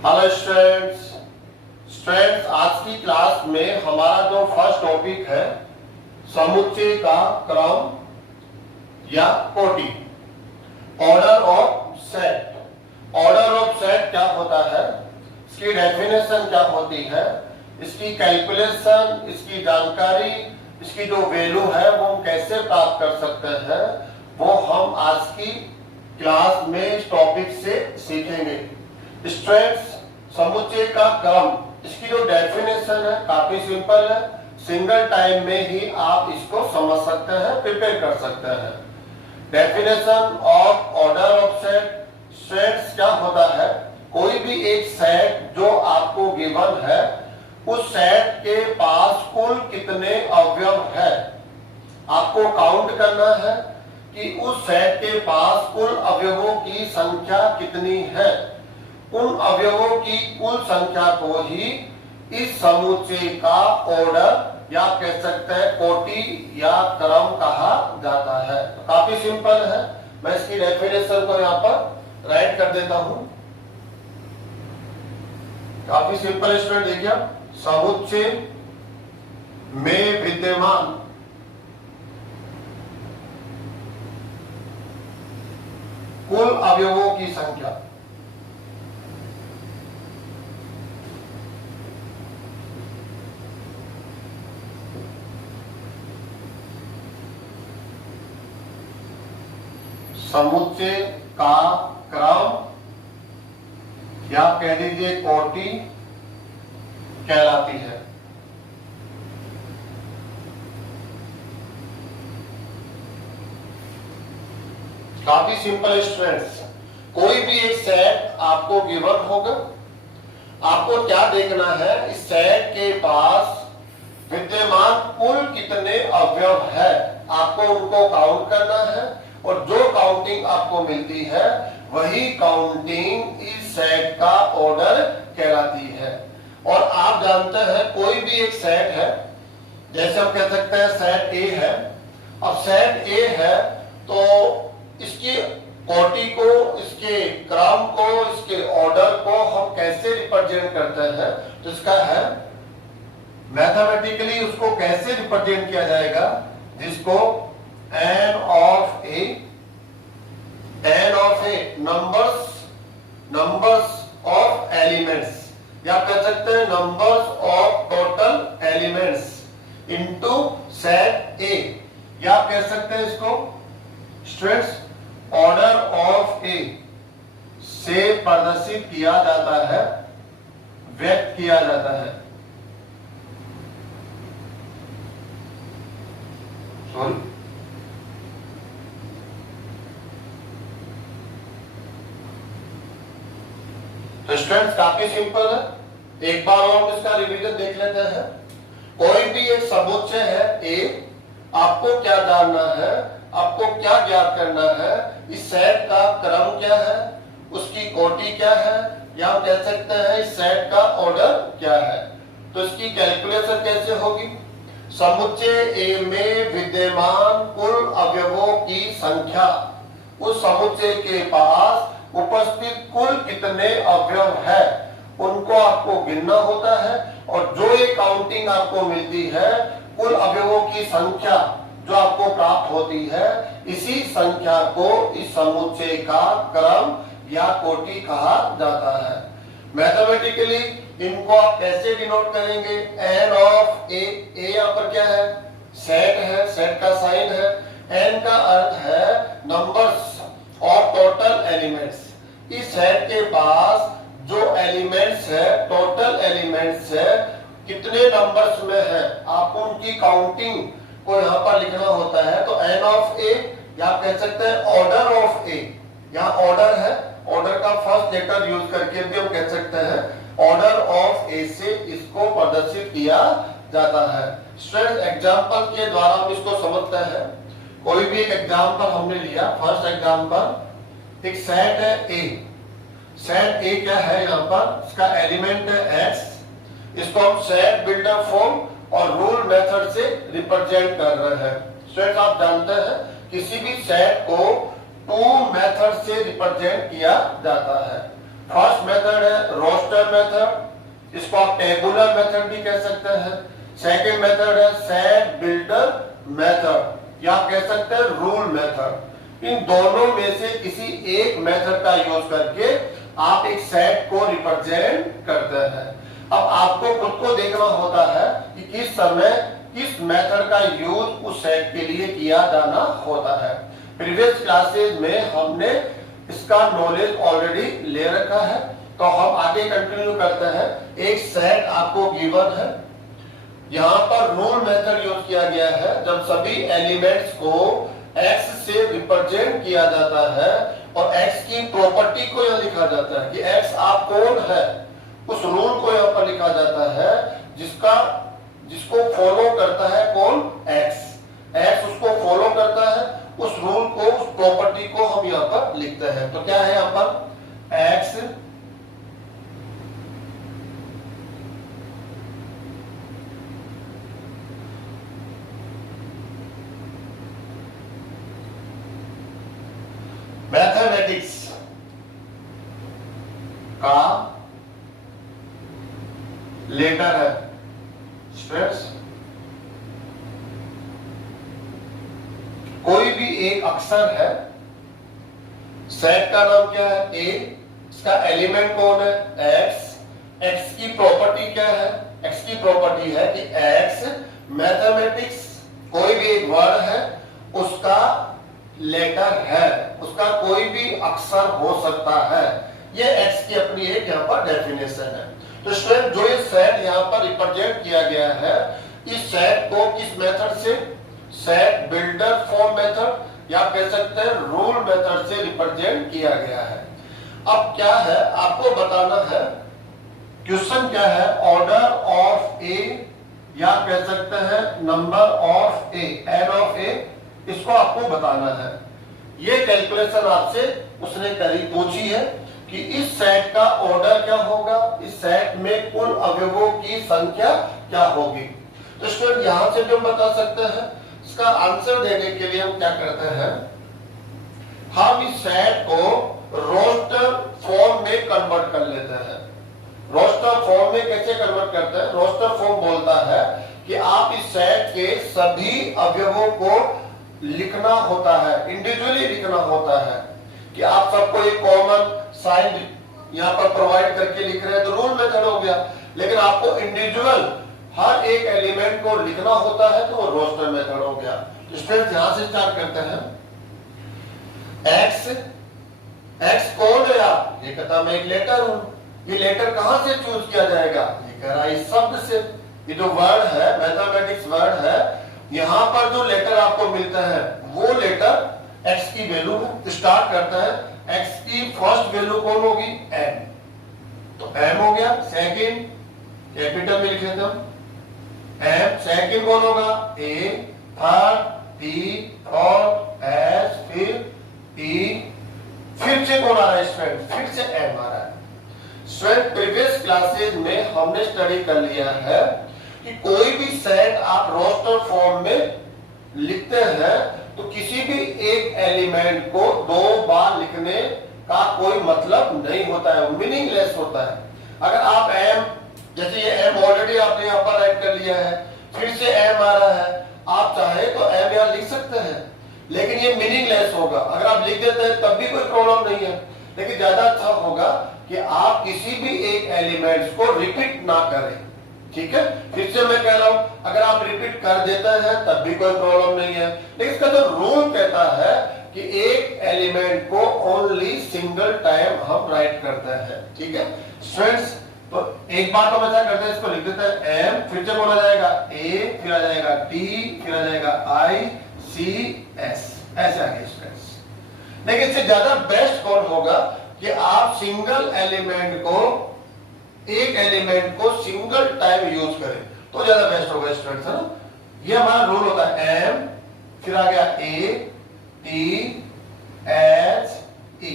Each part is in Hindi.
Hello students. आज की क्लास में हमारा जो फर्स्ट टॉपिक है समुच्चय का क्रम या कोटि, order of set. Order of set क्या होता है, इसकी डेफिनेशन क्या होती है, इसकी कैलकुलेशन, इसकी जानकारी, इसकी जो वैल्यू है वो हम कैसे प्राप्त कर सकते हैं, वो हम आज की क्लास में इस टॉपिक से सीखेंगे। स्टूडेंट्स, समुच्चय का क्रम, इसकी जो डेफिनेशन है काफी सिंपल है, सिंगल टाइम में ही आप इसको समझ सकते हैं, प्रिपेयर कर सकते हैं। Definition of order of set. Sets क्या होता है, कोई भी एक सेट जो आपको गिवन है, उस सेट के पास कुल कितने अवयव है, आपको काउंट करना है कि उस सेट के पास कुल अवयवों की संख्या कितनी है। उन अवयवों की कुल संख्या को ही इस समुच्चय का ऑर्डर या कह सकते हैं कोटि या क्रम कहा जाता है। तो काफी सिंपल है, मैं इसकी डेफिनेशन को यहाँ पर राइट कर देता हूं। काफी सिंपल स्टूडेंट, देखिए समुच्चय में विद्यमान कुल अवयवों की संख्या समुच्चय का क्रम या कह लीजिए कोटि कहलाती है। काफी सिंपल स्टूडेंट्स, कोई भी एक सेट आपको गिवन होगा, आपको क्या देखना है, इस सेट के पास विद्यमान कुल कितने अवयव है, आपको उनको काउंट करना है और जो काउंटिंग आपको मिलती है वही काउंटिंग इस सेट का ऑर्डर कहलाती है। और आप जानते हैं कोई भी एक सेट है, जैसे हम कह सकते हैं सेट ए है। अब सेट ए है तो इसकी कोटि को, इसके क्रम को, इसके ऑर्डर को हम कैसे रिप्रेजेंट करते हैं, तो इसका है मैथमेटिकली उसको कैसे रिप्रेजेंट किया जाएगा, जिसको n of a numbers of elements या कह सकते हैं numbers of total elements into set ए, या कह सकते हैं इसको स्टूडेंट्स ऑर्डर ऑफ ए से प्रदर्शित किया जाता है, व्यक्त किया जाता है। सॉरी, तो स्टूडेंट्स काफी सिंपल है, एक बार और हम इसका रिवीजन देख लेते हैं। कोई भी एक समुच्चय है ए, आपको क्या जानना है, आपको क्या ज्ञात करना है, इस सेट का क्रम क्या है, उसकी कोटि क्या है, या हम कह सकते हैं इस सेट का ऑर्डर क्या है। तो इसकी कैलकुलेशन कैसे होगी, समुच्चय ए में विद्यमान कुल अवयवों की संख्या, उस समुच्चय के पास उपस्थित कुल कितने अवयव है उनको आपको गिनना होता है, और जो ये काउंटिंग आपको मिलती है, कुल अवयवों की संख्या जो आपको प्राप्त होती है, इसी संख्या को इस समुच्चय का क्रम या कोटि कहा जाता है। मैथमेटिकली इनको आप कैसे डिनोट करेंगे, n ऑफ a, a यहाँ पर क्या है, सेट है, सेट का साइन है, n का अर्थ है नंबर्स और टोटल एलिमेंट्स। इस सेट के पास जो एलिमेंट्स है, टोटल एलिमेंट्स है, कितने नंबर्स में है, आपको उनकी काउंटिंग को यहाँ पर लिखना होता है। तो n ऑफ a या कह सकते हैं ऑर्डर ऑफ a, यहाँ ऑर्डर है, ऑर्डर का फर्स्ट लेटर यूज करके भी हम कह सकते हैं ऑर्डर ऑफ a से इसको प्रदर्शित किया जाता है। स्टूडेंट्स, एग्जांपल के द्वारा हम इसको समझते हैं। कोई भी एक एग्जांपल हमने लिया, फर्स्ट एग्जांपल, एक सेट है ए। सेट ए क्या है, यहाँ पर इसका एलिमेंट है x, इसको हम सेट बिल्डर फॉर्म और रूल मेथड से रिप्रेजेंट कर रहे हैं। स्टूडेंट्स, आप जानते हैं किसी भी सेट को टू मेथड से रिप्रेजेंट किया जाता है। फर्स्ट मेथड है रोस्टर टेबुलर मेथड, इसको आप टेबुलर मेथड भी कह सकते हैं। सेकंड मेथड है सेट बिल्डर मेथड, या कह सकते हैं रूल मेथड। इन दोनों में से किसी एक मेथड का यूज करके आप एक सेट को रिप्रेजेंट करते हैं। अब आपको खुद को देखना होता है कि किस समय किस मेथड का यूज उस सेट के लिए किया जाना होता है। प्रीवियस क्लासेस में हमने इसका नॉलेज ऑलरेडी ले रखा है, तो हम आगे कंटिन्यू करते हैं। एक सेट आपको गिवन है, यहां पर रूल मेथड यूज किया गया है जब सभी एलिमेंट्स को x से रिप्रेजेंट किया जाता है और x की प्रॉपर्टी को यहां लिखा जाता है कि x आप कौन है, उस रूल को यहां पर लिखा जाता है जिसको फॉलो करता है कौन, x उसको फॉलो करता है, उस रूल को, उस प्रॉपर्टी को हम यहां पर लिखते हैं। तो क्या है यहां पर x मैथमेटिक्स का लेटर है। स्ट्रेस कोई भी एक अक्षर है, सेट का नाम क्या है ए, इसका एलिमेंट कौन है x की प्रॉपर्टी क्या है, x की प्रॉपर्टी है कि x मैथमेटिक्स कोई भी एक वर्ड है उसका लेटर है, उसका कोई भी अक्षर हो सकता है। ये x की अपनी एक यहाँ पर डेफिनेशन है। तो स्टूडेंट जो ये सेट यहाँ पर रिप्रेजेंट किया गया है, इस सेट को किस मेथड से, सेट बिल्डर फॉर्म मेथड या कह सकते हैं रूल मेथड से रिप्रेजेंट किया गया है। अब क्या है आपको बताना है, क्वेश्चन क्या है, ऑर्डर ऑफ ए या कह सकते हैं number of A, N of A, इसको आपको बताना है। ये कैलकुलेशन आपसे उसने करी पूछी है कि इस सेट का ऑर्डर क्या होगा, इस सेट में कुल अवयवों की संख्या क्या होगी। तो स्टूडेंट यहां से भी हम बता सकते हैं। इसका आंसर देने के लिए हम क्या करते हैं, हम इस सेट को रोस्टर फॉर्म में कन्वर्ट कर लेते हैं। रोस्टर फॉर्म में कैसे कन्वर्ट करते हैं, रोस्टर फॉर्म बोलता है कि आप इस सेट के सभी अवयवों को लिखना होता है, इंडिविजुअली लिखना होता है कि आप सबको एक कॉमन साइन यहां पर प्रोवाइड करके लिख रहे हैं तो रूल मेथड हो गया, लेकिन आपको इंडिविजुअल हर एक एलिमेंट को लिखना होता है तो वो रोस्टर मेथड हो गया। स्टूडेंट यहां से स्टार्ट करते हैं। x कौन है आप, ये कहता मैं एक लेटर हूं, ये लेटर कहां से चूज किया जाएगा, ये कह रहा है इस शब्द से। ये जो वर्ड है मैथमेटिक्स वर्ड है, यहां पर जो लेटर आपको मिलता है वो लेटर x की वैल्यू है। स्टार्ट करता है, x की फर्स्ट वैल्यू कौन होगी, m, तो m हो गया। सेकंड कैपिटल में लिख लेते हम m, सेकंड कौन होगा a, third p, fourth s, फिर e, फिर से कौन आ रहा है स्टूडेंट, फिर से m आ रहा है। स्टूडेंट प्रीवियस क्लासेस में हमने स्टडी कर लिया है कि कोई भी सेट आप रोस्टर फॉर्म में लिखते हैं तो किसी भी एक एलिमेंट को दो बार लिखने का कोई मतलब नहीं होता है, मीनिंगलेस होता है। अगर आप m, जैसे ये m ऑलरेडी आपने यहाँ पर राइट कर लिया है, फिर से m आ रहा है, आप चाहे तो m यहाँ लिख सकते हैं, लेकिन ये मीनिंगलेस होगा। अगर आप लिख देते हैं तब भी कोई प्रॉब्लम नहीं है, लेकिन ज्यादा अच्छा होगा कि आप किसी भी एक एलिमेंट्स को रिपीट ना करें। ठीक है, फिर से मैं कह रहा हूं, अगर आप रिपीट कर देते हैं तब भी कोई प्रॉब्लम नहीं है, लेकिन इसका जो रूल कहता है कि एक एलिमेंट को ओनली सिंगल टाइम हम राइट करते हैं। ठीक है स्टूडेंट्स, तो एक बार तो क्या करते हैं, इसको लिख देते हैं m, फिर से बोला जाएगा a, फिर आ जाएगा t, फिर आ जाएगा i, c, s, ऐसे आगे स्टूडेंट्स। लेकिन इससे ज्यादा बेस्ट कौन होगा कि आप सिंगल एलिमेंट को, एक एलिमेंट को सिंगल टाइम यूज करें तो ज्यादा बेस्ट होगा स्टूडेंट्स, है ना। ये हमारा रूल होता है m, फिर आ गया a, t, h, e।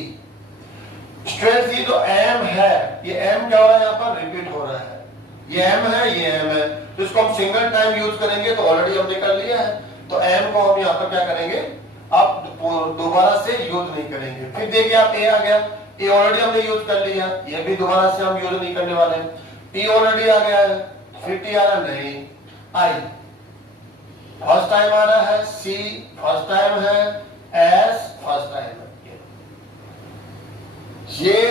Students ये जो m है, ये m क्या हो रहा है, यहाँ पर रिपीट हो रहा है, ये m है, ये m है, तो इसको हम सिंगल टाइम यूज करेंगे तो ऑलरेडी हमने कर लिया है, तो m को हम यहाँ पर क्या करेंगे, अब दोबारा से यूज नहीं करेंगे। फिर देखिए आप a आ गया, ए ऑलरेडी हमने यूज कर लिया, ये भी दोबारा से हम यूज नहीं करने वाले। टी ऑलरेडी आ गया है, फिर टी आ रहा नहीं, आई फर्स्ट टाइम आ रहा है, सी फर्स्ट टाइम है, एस फर्स्ट टाइम है। ये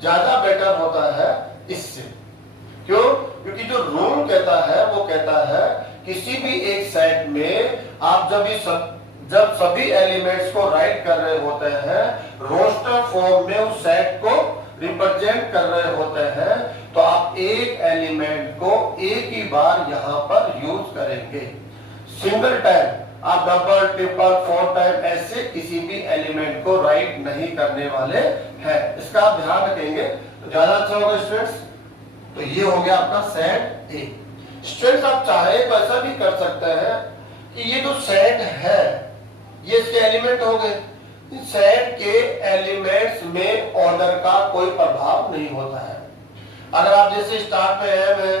ज्यादा बेटर होता है इससे। क्यों? क्योंकि जो रूल कहता है वो कहता है किसी भी एक सेट में आप जब सभी एलिमेंट्स को राइट कर रहे होते हैं, रोस्टर फॉर्म में उस सेट को रिप्रेजेंट कर रहे होते हैं, तो आप एक एलिमेंट को एक ही बार यहां पर यूज करेंगे। सिंगल टाइम आप डबल ट्रिपल फोर टाइम ऐसे किसी भी एलिमेंट को राइट नहीं करने वाले हैं। इसका आप ध्यान रखेंगे तो ज्यादा अच्छा होगा स्टूडेंट्स। तो ये हो गया आपका सेट ए। स्टूडेंट्स आप चाहे तो ऐसा भी कर सकते हैं कि ये जो सेट है ये इसके एलिमेंट हो गए। सेट के एलिमेंट्स में ऑर्डर का कोई प्रभाव नहीं होता है। अगर आप जैसे स्टार्ट में एम है,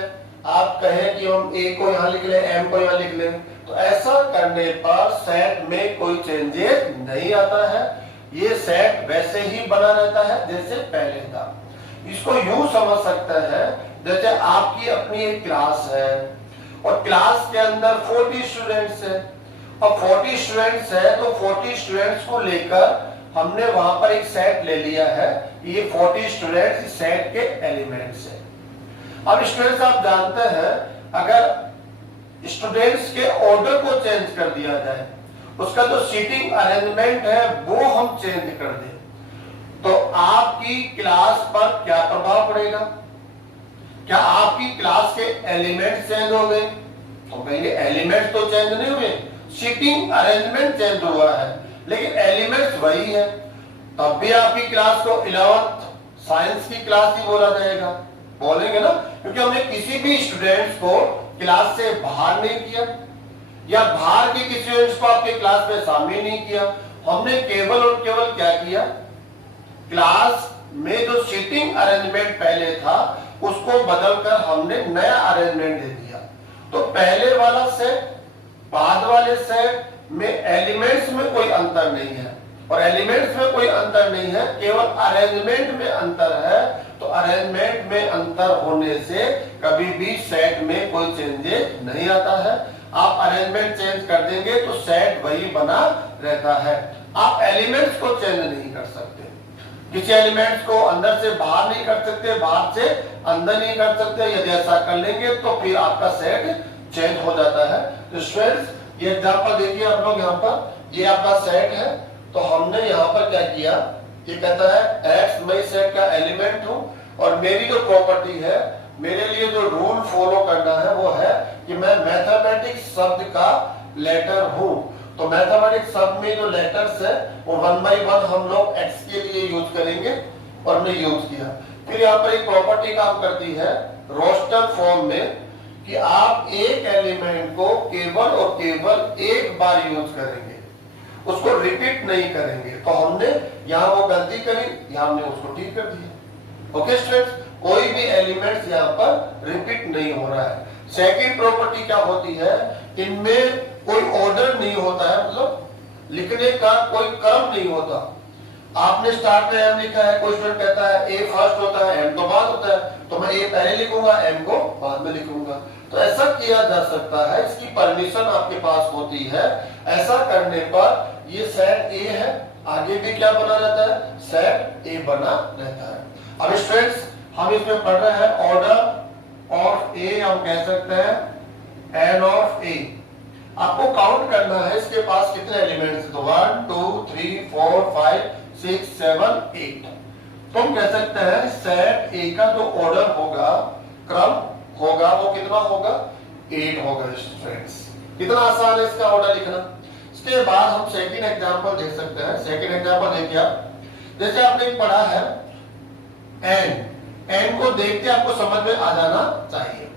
आप कहें कि हम ए को यहां लिख लें, एम को यहां लिख लें, तो ऐसा करने पर सेट में कोई चेंजेस नहीं आता है। ये सेट वैसे ही बना रहता है जैसे पहले था। इसको यूं समझ सकते हैं जैसे आपकी अपनी एक क्लास है और क्लास के अंदर 40 स्टूडेंट्स है और 40 स्टूडेंट्स है तो 40 स्टूडेंट्स को लेकर हमने वहां पर एक सेट ले लिया है। ये 40 स्टूडेंट्स सेट के एलिमेंट्स है। अब स्टूडेंट्स आप जानते हैं अगर स्टूडेंट्स के ऑर्डर को चेंज कर दिया जाए, उसका जो सीटिंग अरेंजमेंट है वो हम चेंज कर दें, तो आपकी क्लास पर क्या प्रभाव पड़ेगा? क्या आपकी क्लास के एलिमेंट चेंज हो गए? तो कहेंगे एलिमेंट तो चेंज नहीं हुए, सीटिंग अरेंजमेंट चेंज हुआ है, लेकिन एलिमेंट्स वही है। तब भी आपकी क्लास को 11th साइंस की क्लास ही बोला जाएगा, बोलेंगे ना, क्योंकि हमने किसी भी स्टूडेंट्स को क्लास से बाहर नहीं किया या बाहर के किसी स्टूडेंट्स को आपके क्लास में शामिल नहीं किया। हमने केवल और केवल क्या किया, क्लास में जो सीटिंग अरेंजमेंट पहले था उसको बदलकर हमने नया अरेंजमेंट दे दिया। तो पहले वाला सेट बाद वाले सेट में एलिमेंट्स में कोई अंतर नहीं है और एलिमेंट्स में कोई अंतर नहीं है, केवल अरेंजमेंट में अंतर है। तो अरेंजमेंट में अंतर होने से कभी भी सेट में कोई चेंजेस नहीं आता है। आप अरेंजमेंट चेंज कर देंगे तो सेट वही बना रहता है। आप एलिमेंट्स को चेंज नहीं कर सकते, किसी एलिमेंट्स को अंदर से बाहर नहीं कर सकते, बाहर से अंदर नहीं कर सकते। यदि ऐसा कर लेंगे तो फिर आपका सेट चेंज हो जाता है। तो स्टूडेंट्स ये एग्जांपल देखिए आप लोग, यहाँ पर ये आपका सेट है, तो हमने यहाँ पर क्या किया, ये कहता है एक्स मैं सेट का एलिमेंट हूं और मेरी जो प्रॉपर्टी है, मेरे लिए जो रूल फॉलो करना है वो है कि मैं मैथमेटिक्स शब्द का लेटर हूं। तो मैथमेटिक्स शब्द में जो लेटर्स है वो 1 by 1 हम लोग एक्स के लिए यूज करेंगे और हमने यूज किया। फिर यहाँ पर एक प्रॉपर्टी काम करती है रोस्टर फॉर्म में कि आप एक एलिमेंट को केवल और केवल एक बार यूज करेंगे, उसको रिपीट नहीं करेंगे। तो हमने यहाँ वो गलती करी, यहाँ हमने उसको ठीक कर दिया। ओके स्टूडेंट्स, कोई भी एलिमेंट्स यहाँ पर रिपीट नहीं हो रहा है। सेकंड प्रॉपर्टी क्या होती है, इनमें कोई ऑर्डर नहीं होता है, मतलब लिखने का कोई क्रम नहीं होता। आपने स्टार्ट में एम लिखा है, कोई स्टूडेंट कहता है ए फर्स्ट होता है एम तो बाद होता है, तो मैं ए पहले लिखूंगा एम को बाद में लिखूंगा। तो ऐसा किया जा सकता है, इसकी परमिशन आपके पास होती है। ऐसा करने पर ये सेट ए है, आगे भी क्या बना रहता है, सेट ए बना रहता है। अब स्टूडेंट्स हम इसमें पढ़ रहे हैं ऑर्डर ऑफ ए, हम कह सकते हैं एन ऑफ ए। आपको काउंट करना है इसके पास कितने एलिमेंट्स हैं, तो 1 2 3 4 5 6 7 8। तो हम कह सकते हैं सेट ए का जो ऑर्डर होगा, क्रम होगा, वो कितना होगा, 8 होगा। स्टूडेंट्स कितना आसान है इसका ऑर्डर लिखना। इसके बाद हम सेकंड एग्जांपल देख सकते हैं। सेकंड एग्जांपल देखिए आप, जैसे आपने पढ़ा है एन, एन को देख के आपको समझ में आ जाना चाहिए।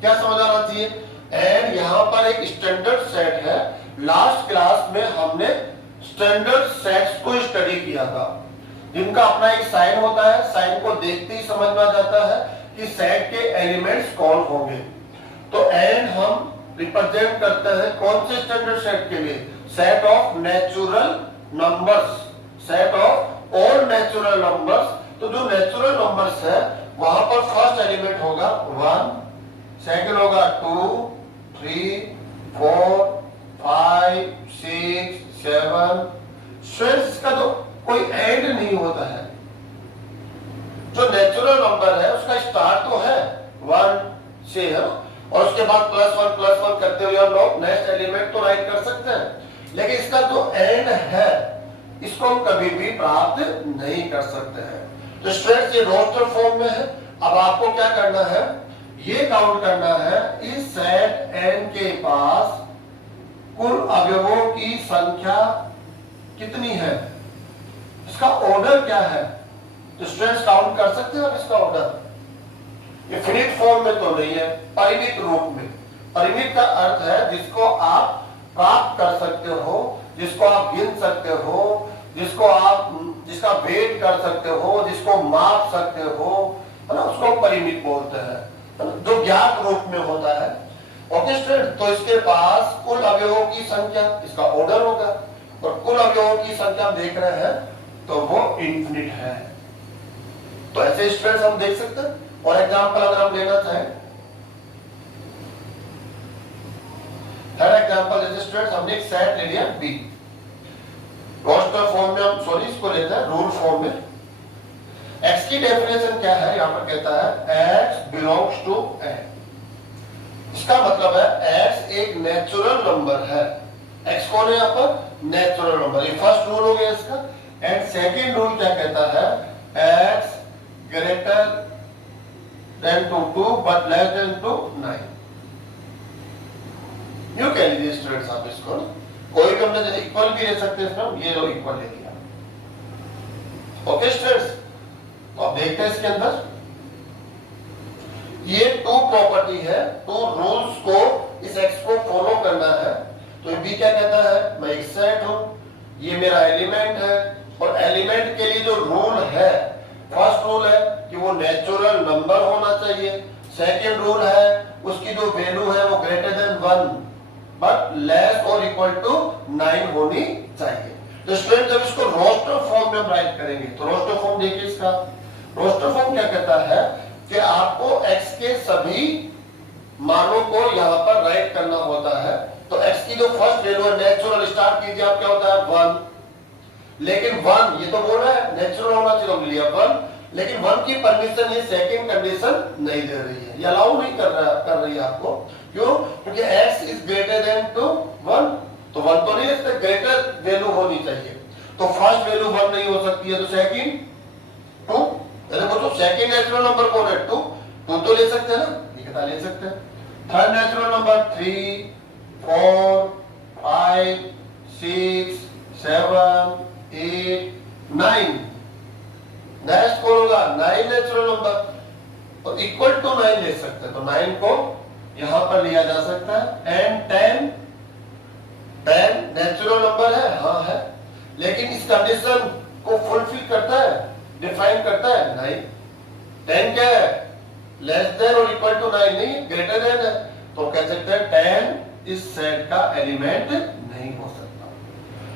क्या समझ आना चाहिए, एन यहाँ पर एक स्टैंडर्ड सेट है। लास्ट क्लास में हमने स्टैंडर्ड सेट्स को स्टडी किया था, जिनका अपना एक साइन होता है। साइन को देखते ही समझ में आ जाता है कि सेट के एलिमेंट्स कौन होंगे। तो एन हम रिप्रेजेंट करते हैं कौन से स्टैंडर्ड सेट के लिए, set of natural numbers, set of all natural numbers, तो जो नेचुरल नंबर्स है वहां पर फर्स्ट एलिमेंट होगा 1, सेकंड होगा 2, 3, 4, 5, 6, 7। स्टूडेंट्स इसका तो कोई एंड नहीं होता है। जो नेचुरल नंबर है उसका स्टार्ट तो है 1 से है, और उसके बाद +1 करते हुए हम लोग नेक्स्ट एलिमेंट तो राइट कर सकते हैं, लेकिन इसका जो एंड है इसको हम कभी भी प्राप्त नहीं कर सकते हैं। तो स्टूडेंट्स ये रोस्टर फॉर्म में है। अब आपको क्या करना है, ये काउंट करना है इस सेट n के पास कुल अवयवों की संख्या कितनी है, इसका ऑर्डर क्या है। तो स्टूडेंट्स काउंट कर सकते हैं आप इसका ऑर्डर। ये फिनिट फॉर्म में तो नहीं है, परिमित रूप में। परिमित का अर्थ है जिसको आप प्राप्त कर सकते हो, जिसको आप गिन सकते हो, जिसका वेट कर सकते हो, जिसको माप सकते हो, है ना, उसको परिमित बोलते हैं, जो ज्ञात रूप में होता है। ओके स्टूडेंट, तो इसके पास कुल अवयवों की संख्या, इसका ऑर्डर होगा, और कुल अवयवों की संख्या देख रहे हैं तो वो इन्फिनिट है। तो ऐसे स्टूडेंट्स हम देख सकते हैं। और एग्जांपल अगर हम लेना चाहें, थर्ड एग्जांपल जैसे स्टूडेंट्स हमने एक सेट ले लिया बी, रोस्टर फॉर्म में, हम सॉरी इसको लेते हैं रूल फॉर्म में। x की डेफिनेशन क्या है, यहां पर कहता है x बिलोंग्स टू n। इसका मतलब है x एक नेचुरल नंबर है। x कौन है यहाँ पर, नेचुरल नंबर। ये फर्स्ट रूल हो गया इसका। एंड सेकेंड रूल क्या कहता है, x greater than to 2 but less than to 9। यूं कह लीजिए स्टूडेंट्स आप इसको, कोई भी हमने इक्वल भी ले सकते हैं इसमें, ये लो इक्वल ले लिया। ओके स्टूडेंट्स, तो आप देखते हैं इसके अंदर ये 2 प्रॉपर्टी है, 2 रूल्स को इस x को फॉलो करना है। तो b क्या कहता है, मैं एक सेट हूं, ये मेरा एलिमेंट है, और एलिमेंट के लिए जो रूल है, फर्स्ट रूल है कि वो नेचुरल नंबर होना चाहिए। सेकंड रूल है उसकी जो वैल्यू है वो ग्रेटर देन 1 बट लेस और इक्वल टू 9 होनी चाहिए। तो स्टूडेंट जब इसको रोस्टर फॉर्म में हम राइट करेंगे, तो रोस्टर फॉर्म देखिए इसका। रोस्टर फॉर्म क्या कहता है कि आपको x के सभी मानों को यहाँ पर राइट करना होता है। तो x की जो फर्स्ट वैल्यू है, नेचुरल स्टार्ट कीजिए आप, क्या होता है 1। लेकिन 1 ये तो बोल रहा है नेचुरल होना चाहिए, हम लिया 1, लेकिन 1 की परमिशन ये सेकंड कंडीशन नहीं दे रही है, ये अलाउ नहीं कर रही है आपको। क्यों, क्योंकि x is greater than to 1, तो 1 तो नहीं, इससे ग्रेटर वैल्यू होनी चाहिए। तो फर्स्ट वैल्यू 1 नहीं हो सकती है, तो सेकंड 2। वो तो सेकंड नेचुरल नंबर कौन है, 2 तो ले सकते हैं ना, ये कितना ले सकते हैं। Third natural number 3, 4, 5, 6, 7, 8, 9। नेक्स्ट कौन होगा, 9 नेचुरल नंबर, तो इक्वल टू 9 ले सकते हैं। तो 9 को यहां पर लिया जा सकता है। एंड 10 नेचुरल नंबर है, हाँ है, लेकिन इस कंडीशन को फुलफिल करता है, डिफाइन करता है, नहीं। 10 क्या है, लेस देन और इक्वल टू 9 नहीं, ग्रेटर देन है, तो कह सकते हैं 10 इस सेट का एलिमेंट नहीं हो सकता।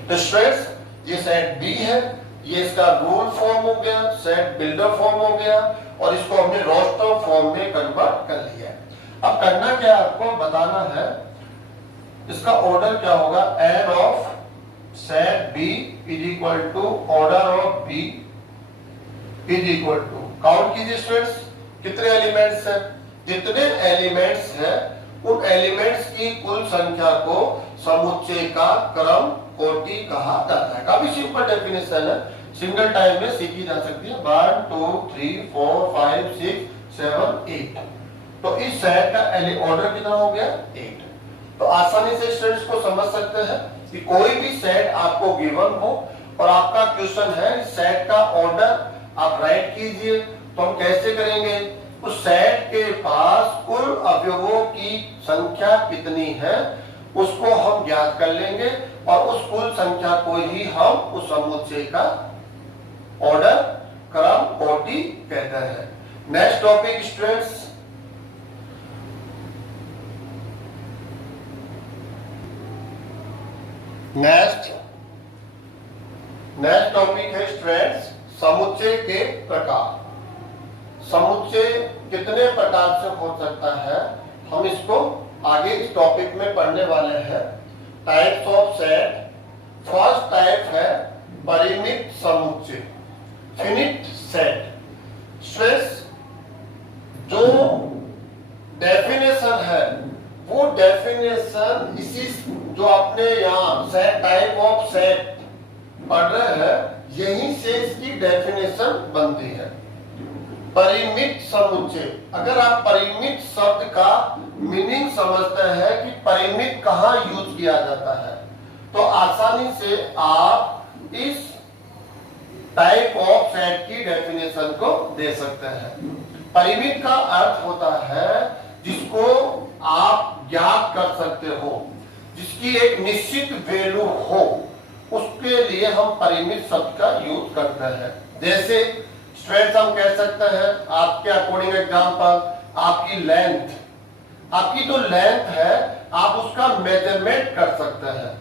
तो स्टूडेंट्स ये सेट बी है, ये इसका रूल फॉर्म हो गया, सेट बिल्डर फॉर्म हो गया, और इसको हमने रोस्टर फॉर्म में कन्वर्ट कर लिया है। अब करना क्या है, आपको बताना है इसका ऑर्डर क्या होगा। N of set B is equal to order of B is equal to, count कीजिए स्टूडेंट्स कितने एलिमेंट्स हैं, जितने एलिमेंट्स हैं उन एलिमेंट्स की कुल संख्या को समुच्चय का क्रम कोटि कहा जाता है। काफी सिंपल डेफिनेशन है, सिंगल टाइम में सीखी जा सकती है। 1 2 3 4 5 6 7 8। तो इस सेट का ऑर्डर कितना हो गया, 8। तो आसानी से स्टूडेंट्स को समझ सकते हैं कि कोई भी सेट आपको गिवन हो और आपका क्वेश्चन है सेट का ऑर्डर आप राइट कीजिए, तो हम कैसे करेंगे, उस सेट के पास कुल अवयवों की संख्या कितनी है उसको हम ज्ञात कर लेंगे, और उस कुल संख्या को ही हम उस समुच्चय का ऑर्डर क्रम कोटि कहते हैं। Next topic students, next next topic है स्ट्रेंड्स, समुच्चय के प्रकार। समुच्चय कितने प्रकार से हो सकता है, हम इसको आगे इस टॉपिक में पढ़ने वाले हैं। Types of set. First type है परिमित समुच्चय, फिनिट सेट। स्ट्रेस जो डेफिनेशन है वो डेफिनेशन इसी जो आपने यहाँ सेट, टाइप ऑफ सेट पढ़ रहे हैं, यहीं से इसकी डेफिनेशन बनती है। परिमित समुच्चय, अगर आप परिमित शब्द का मीनिंग समझते हैं कि परिमित कहाँ यूज किया जाता है, तो आसानी से आप इस टाइप ऑफ सेट की डेफिनेशन को दे सकते हैं। परिमित का अर्थ होता है जिसको आप ज्ञात कर सकते हो, जिसकी एक निश्चित वैल्यू हो, उसके लिए हम परिमित शब्द का यूज करते हैं। जैसे स्ट्रेंथ हम कह सकते हैं, आपके अकॉर्डिंग एग्जांपल, आपकी लेंथ, आपकी जो लेंथ है आप उसका मेजरमेंट कर सकते हैं।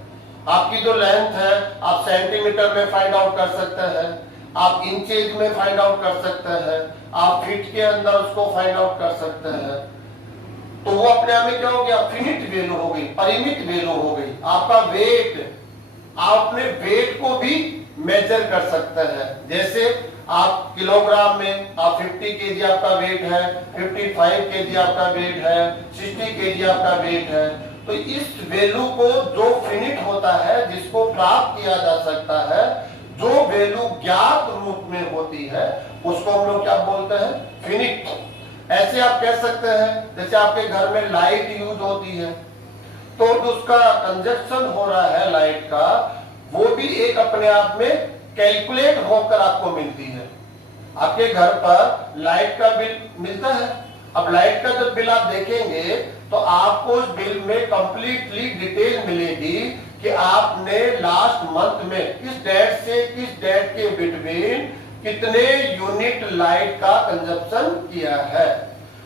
आपकी जो लेंथ है आप सेंटीमीटर में फाइंड आउट कर सकते हैं, आप इंचेज में फाइंड आउट कर सकते हैं, आप फीट के अंदर उसको फाइंड आउट कर सकते हैं। तो वो अपने आप में क्या हो गया, फिनिट वैल्यू हो गई, परिमित वैल्यू हो गई। आपका वेट, आप अपने वेट को भी मेजर कर सकते हैं। जैसे आप किलोग्राम में आप 50 केजी आपका वेट है, 55 केजी आपका वेट है, 60 केजी आपका वेट है। तो इस वैल्यू को जो फिनिट होता है, जिसको प्राप्त किया जा सकता है, जो वैल्यू ज्ञात रूप में होती है, उसको हम लोग क्या बोलते हैं, फिनिट। ऐसे आप कह सकते हैं, जैसे आपके घर में लाइट यूज होती है, तो उसका कंजप्शन हो रहा है लाइट का, वो भी एक अपने आप में कैलकुलेट होकर आपको मिलती है। आपके घर पर लाइट का बिल मिलता है। अब लाइट का जब बिल आप देखेंगे तो आपको उस बिल में कंप्लीटली डिटेल मिलेगी कि आपने लास्ट मंथ में किस डेट से किस डेट के बिटवीन कितने यूनिट लाइट का कंजप्शन किया है,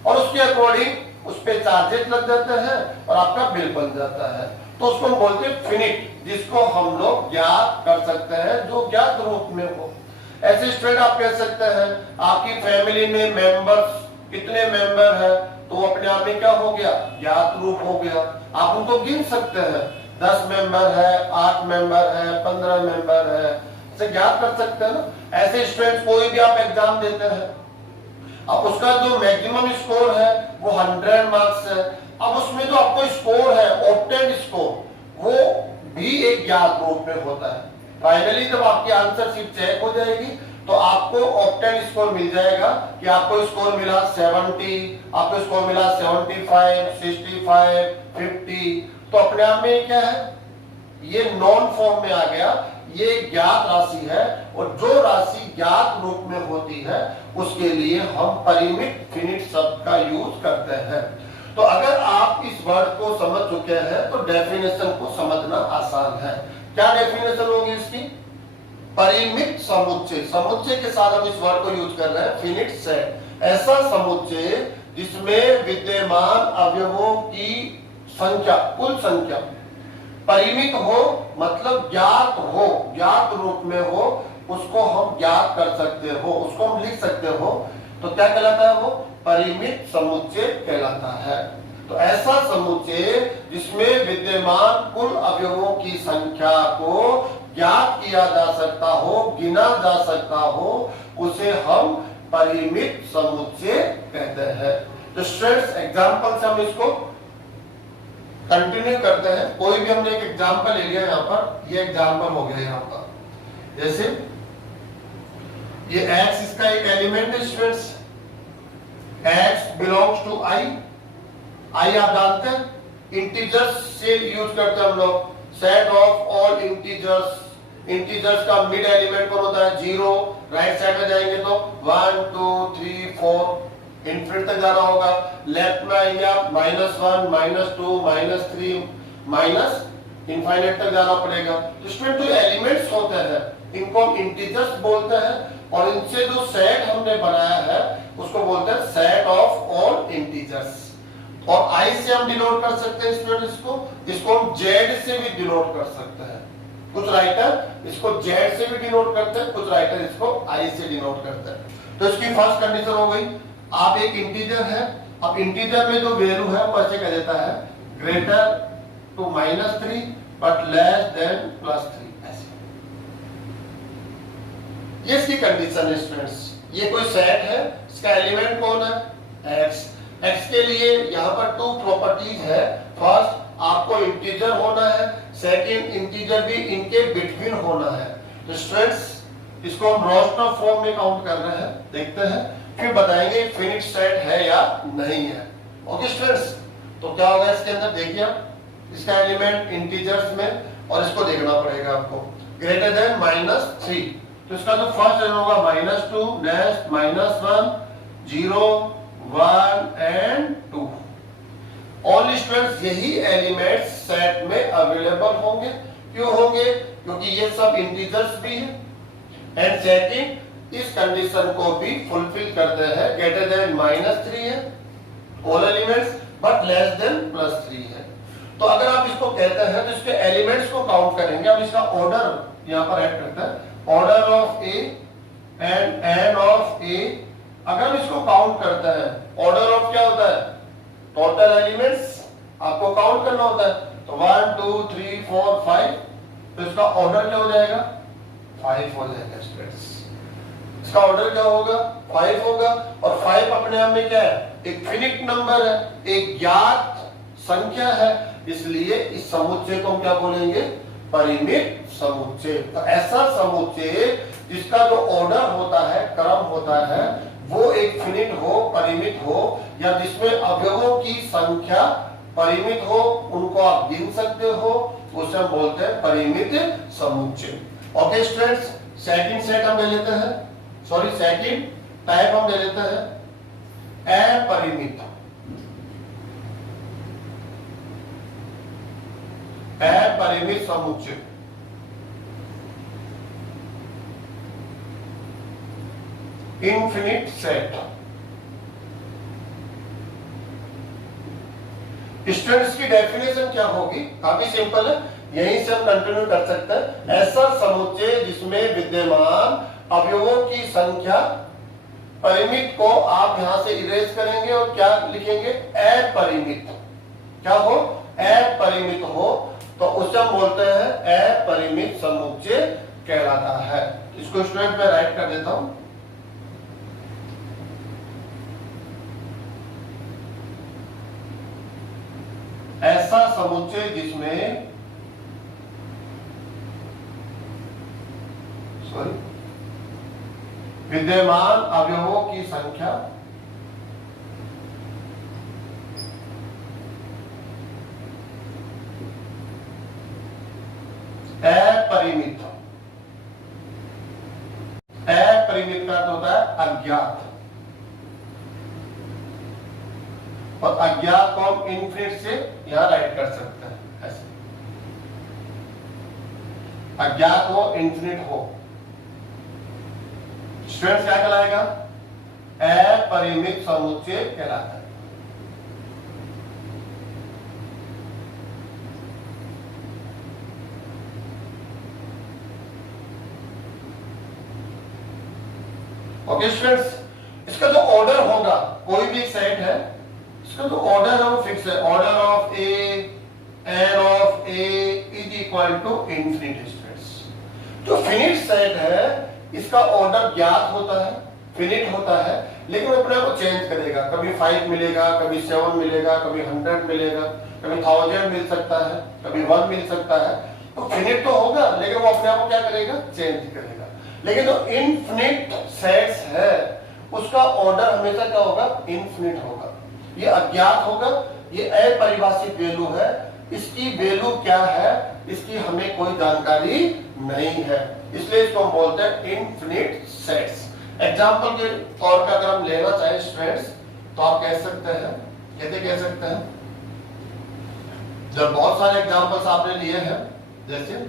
और उसके अकॉर्डिंग उस पे चार्जेस लग जाते हैं और आपका बिल बन जाता है। तो उसको हम बोलते हैं फिनिट, जिसको हम लोग ज्ञात कर सकते हैं, जो ज्ञात रूप में हो। ऐसे स्टूडेंट आप कह सकते हैं, आपकी फैमिली में मेंबर्स कितने मेंबर है, तो अपने आप में क्या हो गया, ज्ञात रूप हो गया। आप उनको गिन सकते हैं, 10 मेंबर है, 8 मेंबर है, 15 मेंबर है, इसे ज्ञात कर सकते हैं ना। ऐसे स्टूडेंट कोई भी आप एग्जाम देते हैं, अब उसका जो मैक्सिमम स्कोर है वो 100 मार्क्स है। अब उसमें जो आपको स्कोर है, ऑब्टेन्ड स्कोर, वो भी एक ज्ञात रूप में होता है। फाइनली जब आपकी आंसर शीट चेक हो जाएगी तो आपको ऑब्टेन्ड स्कोर मिल जाएगा कि आपको स्कोर मिला 70, आपको स्कोर मिला 75, 65, 50। तो अपने आप में क्या है, ये नॉन फॉर्म में आ गया, ये ज्ञात राशि है, और जो राशि ज्ञात रूप में होती है उसके लिए हम परिमित फिनिट शब्द का यूज करते हैं। तो अगर आप इस वर्ड को समझ चुके हैं तो डेफिनेशन को समझना आसान है। क्या डेफिनेशन होगी इसकी, परिमित समुच्चय। समुच्चय के साथ हम इस वर्ड को यूज कर रहे हैं, फिनिट सेट। ऐसा समुच्चय जिसमें विद्यमान अवयवों की संख्या, कुल संख्या परिमित हो, मतलब ज्ञात हो, ज्ञात रूप में हो, उसको हम ज्ञात कर सकते हो, उसको हम लिख सकते हो। तो क्या कहलाता है वो, परिमित समुच्चय कहलाता है। तो ऐसा समुच्चय जिसमें विद्यमान कुल अवयवों की संख्या को ज्ञात किया जा सकता हो, गिना जा सकता हो, उसे हम परिमित समुच्चय कहते हैं। तो स्टूडेंट्स एग्जांपल से हम इसको कंटिन्यू करते हैं। कोई भी हमने एक एग्जांपल ले लिया, यहाँ पर ये एग्जांपल हो गया यहाँ पर। जैसे ये x इसका एक एलिमेंट है students, x belongs to i। आप जानते हैं इंटीजर्स से यूज करते हैं हम लोग, set of all integers. Integers का मिड एलिमेंट कौन होता है, 0। राइट साइड में जाएंगे तो 1 2 3 4 इनफिनिट तक जाना होगा। लेफ्ट में आएंगे आप -1 -2 -3 माइनस इनफाइनाइट तक जाना पड़ेगा। तो इसमें जो एलिमेंट्स होते हैं इनको हम इंटीजर्स बोलते हैं, और इनसे जो सेट हमने बनाया है उसको बोलते हैं सेट ऑफ ऑल इंटीजर्स। और i से हम डिनोट कर सकते हैं स्टूडेंट, इसको हम z से भी डिनोट कर सकते हैं। कुछ राइटर इसको जेड से भी डिनोट करते हैं, कुछ राइटर इसको आई से डिनोट करते हैं। तो इसकी फर्स्ट कंडीशन हो गई, आप एक इंटीजर है, अब इंटीजर में जो वैल्यू है वो ऐसे कह देता है greater to -3 but less than +3 ऐसे। ये इसकी कंडीशन है स्टूडेंट्स। ये कोई सेट है, इसका एलिमेंट कौन है x। x के लिए यहाँ पर 2 प्रॉपर्टीज है। फर्स्ट आपको इंटीजर होना है, सेकंड इंटीजर भी इनके बिटवीन होना है। तो स्टूडेंट्स इसको हम रोस्टर फॉर्म में काउंट कर रहे हैं, देखते हैं फिर बताएंगे फिनिट सेट है या नहीं है। ओके स्टूडेंट्स, तो क्या होगा इसके अंदर देखिए आप, इसका एलिमेंट इंटीजर्स में और इसको देखना पड़ेगा आपको ग्रेटर देन -3। तो इसका जो फर्स्ट एलिमेंट होगा -2, नेक्स्ट -1, 0, 1 एंड 2। ऑल स्टूडेंट्स यही एलिमेंट्स सेट में अवेलेबल होंगे। क्यों होंगे? क्योंकि ये सब इंटीजर्स भी है एंड सेकंड इस कंडीशन को भी फुलफिल करते हैं, ग्रेटर देन -3 है all elements but less than +3 है। तो अगर आप इसको कहते हैं तो इसके एलिमेंट्स को काउंट करेंगे। अब इसका ऑर्डर यहां पर ऐड करते हैं, order of A and N of A. अगर इसको काउंट करते हैं, ऑर्डर ऑफ क्या होता है? टोटल एलिमेंट्स आपको काउंट करना होता है। तो 1 2 3 4 5, तो इसका ऑर्डर क्या हो जाएगा? 5 हो जाएगा स्टूडेंट्स। इसका ऑर्डर क्या होगा? 5 होगा। और 5 अपने आप में क्या है? एक फिनिट नंबर है, एक ज्ञात संख्या है, इसलिए इस समुच्चय को हम क्या बोलेंगे? परिमित समुच्चय। तो ऐसा समुच्चय जिसका जो ऑर्डर होता है, क्रम होता है, वो एक फिनिट हो, परिमित हो, या जिसमें अवयवों की संख्या परिमित हो, उनको आप गिन सकते हो, उसे हम बोलते हैं परिमित समुच्चय। ओके स्टूडेंट्स, सेकंड सेट हम ले लेते हैं, सॉरी सेकंड टाइप हम ले लेते हैं अपरिमित। अपरिमित समुच्चय इनफिनिट सेट। स्टूडेंट्स की डेफिनेशन क्या होगी? काफी सिंपल है, यहीं से हम कंटिन्यू कर सकते हैं। ऐसा समुच्चय जिसमें विद्यमान अवयवों की संख्या परिमित को आप यहां से इरेज करेंगे और क्या लिखेंगे? अपरिमित। क्या हो? अपरिमित हो, तो उसे हम बोलते हैं अपरिमित समुच्चय कहलाता है। इसको स्टूडेंट में राइट कर देता हूं। ऐसा समुच्चय जिसमें विद्यमान अवयवों की संख्या अपरिमित। अपरिमित का अर्थ होता है अज्ञात, और अज्ञात को हम इनफिनिट से यहां राइट कर सकते हैं ऐसे। अज्ञात हो, इनफिनिट हो, स्टूडेंट्स क्या कहलाएगा? अपरिमित समुच्चय कहलाता है। ओके स्टूडेंट्स, इसका जो ऑर्डर होगा, कोई भी सेट है, इसका जो ऑर्डर है वो फिक्स है। Order of A N of A is equal to infinite. Students जो फिनिट सेट है इसका ऑर्डर ज्ञात होता है, फिनिट होता है, लेकिन अपने आप को चेंज करेगा। कभी 5 मिलेगा, कभी 7 मिलेगा, कभी 100 मिलेगा, कभी 1000 मिल सकता है, कभी 1 मिल सकता है। तो फिनिट तो होगा, लेकिन वो अपने आप को क्या करेगा? चेंज करेगा। लेकिन जो इनफिनिट सेट्स है उसका ऑर्डर हमेशा क्या होगा? इनफिनिट होगा। ये अज्ञात होगा, ये अपरिभाषित वैल्यू है। इसकी वैल्यू क्या है, इसकी हमें कोई जानकारी नहीं है, इसलिए इसको हम बोलते हैं इनफिनिट सेट्स। एग्जांपल के तौर पे अगर हम लेना चाहें स्टूडेंट्स, तो आप कह सकते हैं, कैसे कह सकते हैं? जब बहुत सारे एग्जांपल्स आपने लिए हैं, जैसे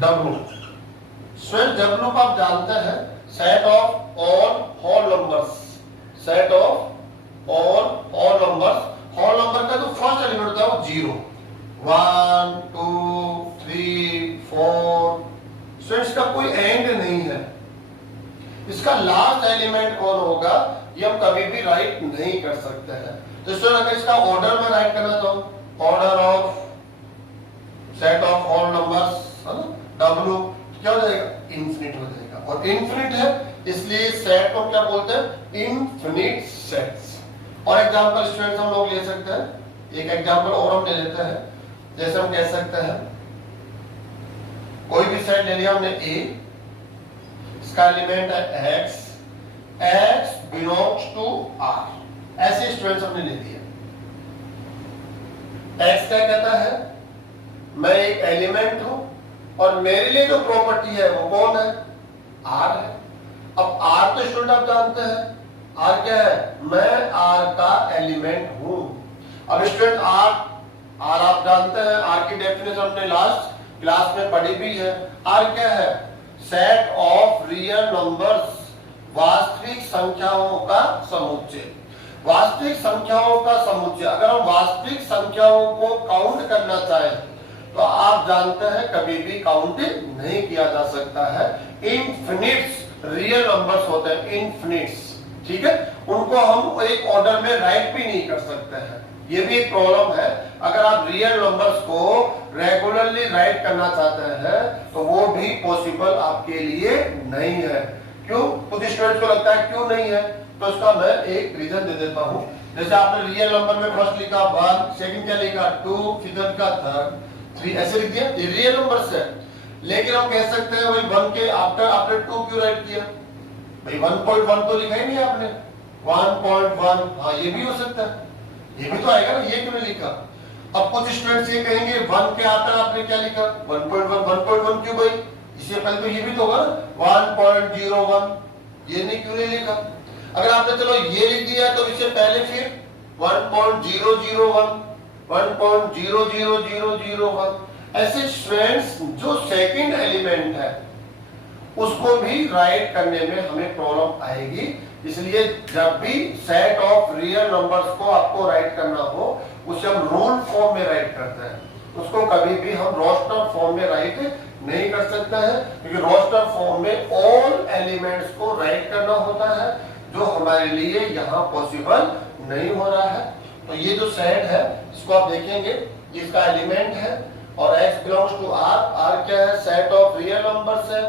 W। स्टूडेंट W को आप जानते हैं set of all whole numbers. Set of all whole numbers. Whole number का जो फर्स्ट एलिमेंट होता है वो 0, 1 लास्ट एलिमेंट कौन होगा ये हम कभी भी राइट नहीं कर सकते हैं। तो स्टूडेंट अगर इसका ऑर्डर में राइट करना चाहूं, order of set of all numbers है ना, W क्या हो जाएगा, इनफिनिट हो जाएगा। और इनफिनिट है इसलिए सेट को क्या बोलते हैं, इनफिनिट सेट्स। और एग्जांपल स्टूडेंट्स हम लोग ले सकते हैं, एक एग्जांपल और हम ले लेते हैं। जैसे हम कह सकते हैं कोई भी सेट ले लिया हमने A, इसका एलिमेंट है X, X belongs to R, ऐसे स्टूडेंट्स हमने ले दिया। X क्या कहता है, मैं एक एलिमेंट हूं और मेरे लिए जो प्रॉपर्टी है वो कौन है, R है। अब R तो स्टूडेंट आप जानते हैं, R क्या है, मैं R का एलिमेंट हूं। अब स्टूडेंट R आप जानते हैं, R की डेफिनेशन हमने लास्ट क्लास में पढ़ी भी है। R क्या है, सेट ऑफ रियल नंबर्स, वास्तविक संख्याओं का समुच्चय। वास्तविक संख्याओं का समुच्चय, अगर हम वास्तविक संख्याओं को काउंट करना चाहें तो आप जानते हैं कभी भी काउंट नहीं किया जा सकता है। इनफिनिट्स रियल नंबर्स होते हैं, इनफिनिट्स, ठीक है, उनको हम एक ऑर्डर में राइट भी नहीं कर सकते हैं। ये भी एक प्रॉब्लम है। अगर आप रियल नंबर्स को रेगुलरली राइट करना चाहते हैं तो वो भी पॉसिबल आपके लिए नहीं है। क्यों, कुछ स्टूडेंट्स को लगता है क्यों नहीं है, तो इसका मैं एक रीजन दे देता हूं। जैसे आपने रियल नंबर में फर्स्ट लिखा 1, सेकंड क्या लिखा 2, फिर का थर्ड 3, ऐसे लिख दिया, ये रियल नंबर्स है। लेकिन हम कह सकते हैं भाई 1 के आफ्टर आपने 2 क्यों राइट किया, भाई 1.1 तो लिखा ही नहीं आपने, 1.1, हाँ ये भी हो सकता है, ये भी तो आएगा ना, ये क्यों नहीं लिखा। अब कुछ स्टूडेंट्स ये कहेंगे 1 के आफ्टर आपने क्या लिखा 1.1 क्यों भाई, इससे पहले तो ये भी तो होगा ना 1.01, ये नहीं क्यों नहीं लिखा। अगर आपने चलो ये लिख दिया तो इससे पहले फिर 1.001, 1.00001, ऐसे स्टूडेंट्स जो सेकंड एलिमेंट है उसको भी राइट करने में हमें प्रॉब्लम आएगी। इसलिए जब भी सेट ऑफ रियल नंबर्स को आपको राइट करना हो उसे हम रूल फॉर्म में राइट करते हैं, उसको कभी भी हम रोस्टर फॉर्म में राइट नहीं कर सकते हैं, क्योंकि रोस्टर फॉर्म में ऑल एलिमेंट्स को राइट करना होता है जो हमारे लिए यहाँ पॉसिबल नहीं हो रहा है। तो ये जो सेट है इसको आप देखेंगे, इसका एलिमेंट है और x belongs to R, R क्या है, सेट ऑफ रियल नंबर्स है,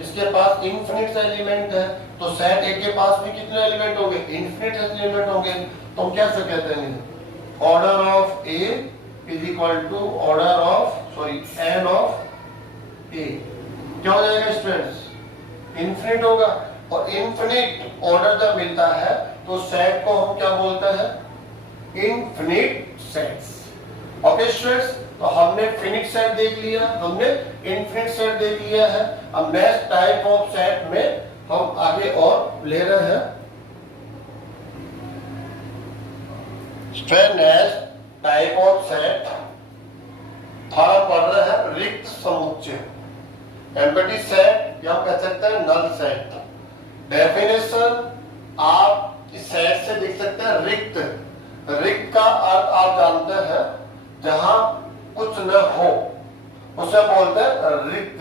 इसके पास इनफिनिट एलिमेंट है। तो सेट A के पास भी कितने एलिमेंट होंगे, इनफिनिट एलिमेंट होंगे। तो हम कैसे कहते हैं, order of A is equal to order of n of A, क्या हो जाएगा स्टूडेंट्स, इनफिनिट होगा। और इनफिनिट ऑर्डर जब मिलता है तो सेट को हम क्या बोलते हैं, इनफिनिट सेट्स। ओके स्टूडेंट्स, तो हमने फिनिट सेट देख लिया, हमने इनफिनिट सेट देख लिया है। अब नेक्स्ट टाइप ऑफ सेट में हम आगे और ले रहे हैं। नेक्स्ट टाइप ऑफ सेट हम पढ़ रहे हैं रिक्त समुच्चय, एम्प्टी सेट या कह सकते हैं नल सेट। डेफिनेशन आप इस सेट से देख सकते हैं, रिक्त, रिक्त का अर्थ आप जानते हैं जहां कुछ न हो उसे बोलते हैं रिक्त।